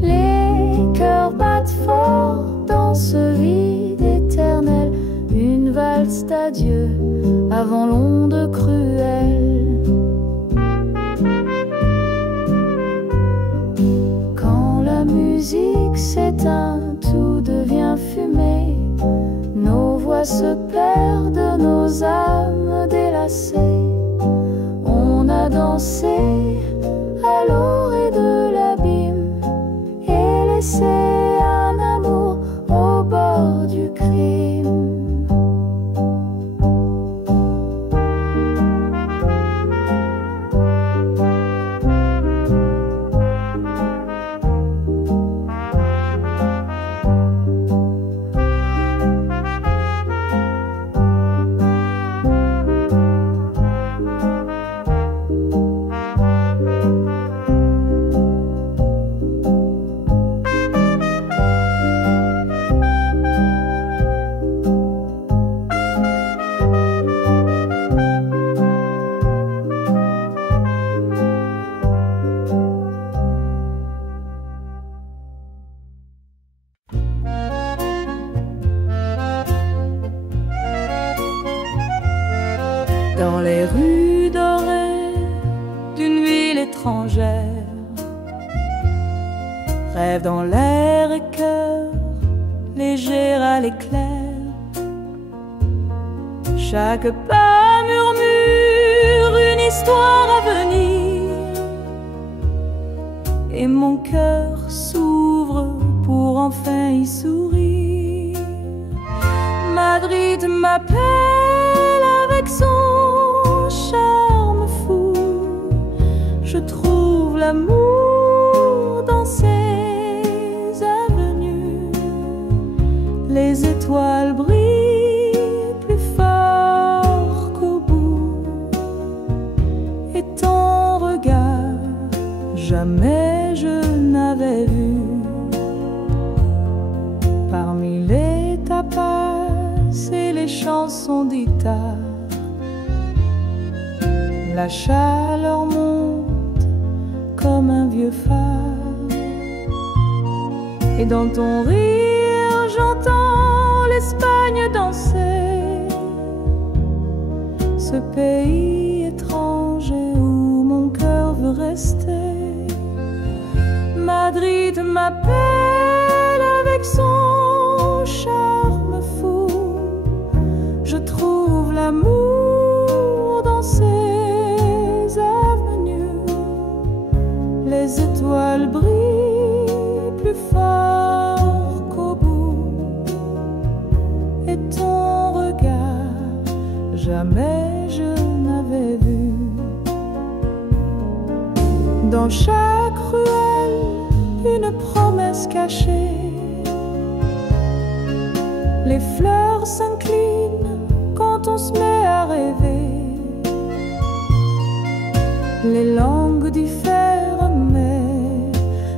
Les cœurs battent fort dans ce vide éternel, une valse d'adieu avant l'onde cruelle. La musique s'éteint, tout devient fumée. Nos voix se perdent, nos âmes délacées. On a dansé à l'orée de l'abîme et laissé un amour au bord du crime. Dans les rues dorées d'une ville étrangère, rêve dans l'air et cœur léger à l'éclair. Chaque pas murmure une histoire à venir, et mon cœur s'ouvre pour enfin y sourire. Madrid m'appelle avec son charme fou. Je trouve l'amour dans ses avenues. Les étoiles brillent plus fort qu'au bout, et ton regard jamais je n'avais vu. Parmi les tapas et les chansons d'Ita, la chaleur monte comme un vieux phare, et dans ton rire j'entends l'Espagne danser, ce pays étranger où mon cœur veut rester. Madrid m'appelle avec son charme fou. Je trouve l'amour dans ses avenues. Les étoiles brillent plus fort qu'au bout, et ton regard jamais je n'avais vu. Dans chaque ruelle une promesse cachée, les fleurs s'inclinent quand on se met à rêver. Les langues diffèrent mais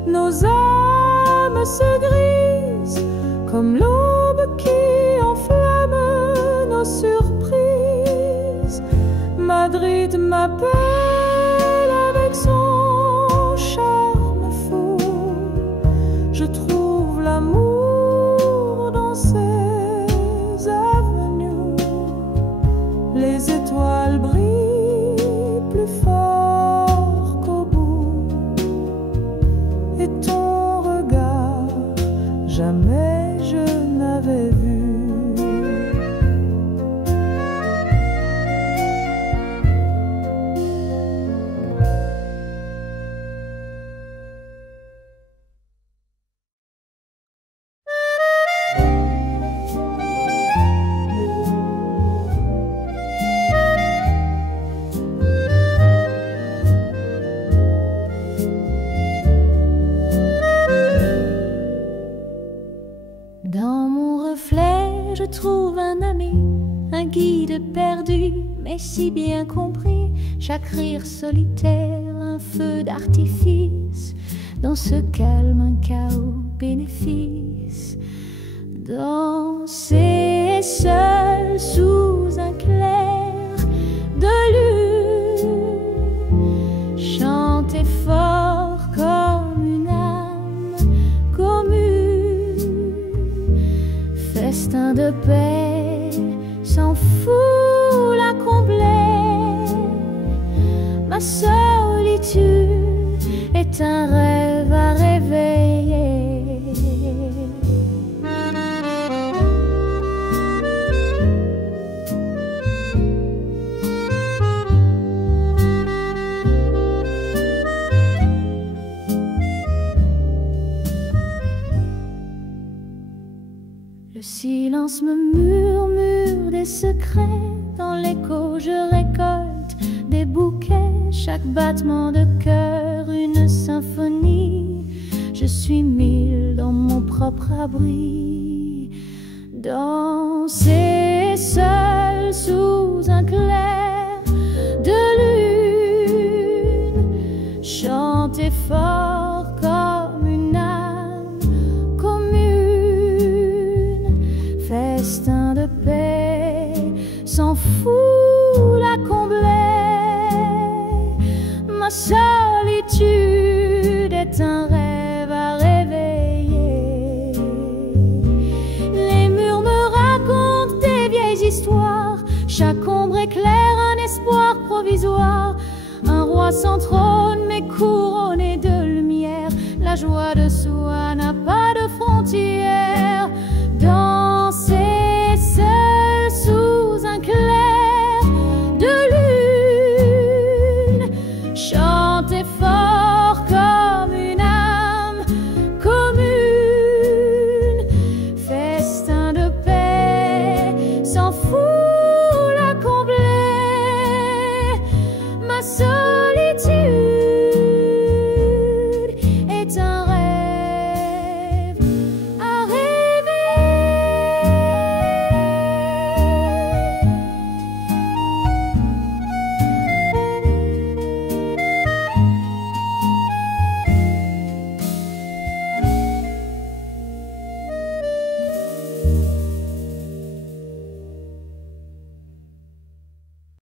nos âmes se grisent, comme l'aube qui enflamme nos surprises. Madrid m'appelle avec son charme fou. Je trouve l'amour ces avenues, les étoiles brillent plus fort qu'au bout, et ton regard, jamais je n'avais vu. Dans mon reflet, je trouve un ami, un guide perdu, mais si bien compris. Chaque rire solitaire, un feu d'artifice, dans ce calme, un chaos bénéfice. Danser seul sous un clair de lune, chanter fort comme une âme commune, festin de paix, sans fou la combler. Ma solitude est un rêve à réveiller. Le silence me murmure des secrets, dans l'écho je récolte des bouquets, chaque battement de cœur une symphonie. Je suis mille dans mon propre abri. Danser seul sous un clair de lune, chanter fort comme une âme commune, festin de paix, sans fou la combler. Ma solitude est un rêve à réveiller. Les murs me racontent des vieilles histoires, chaque ombre éclaire un espoir provisoire. Un roi sans trône mais couronné de lumière, la joie de soi n'a pas de frontières.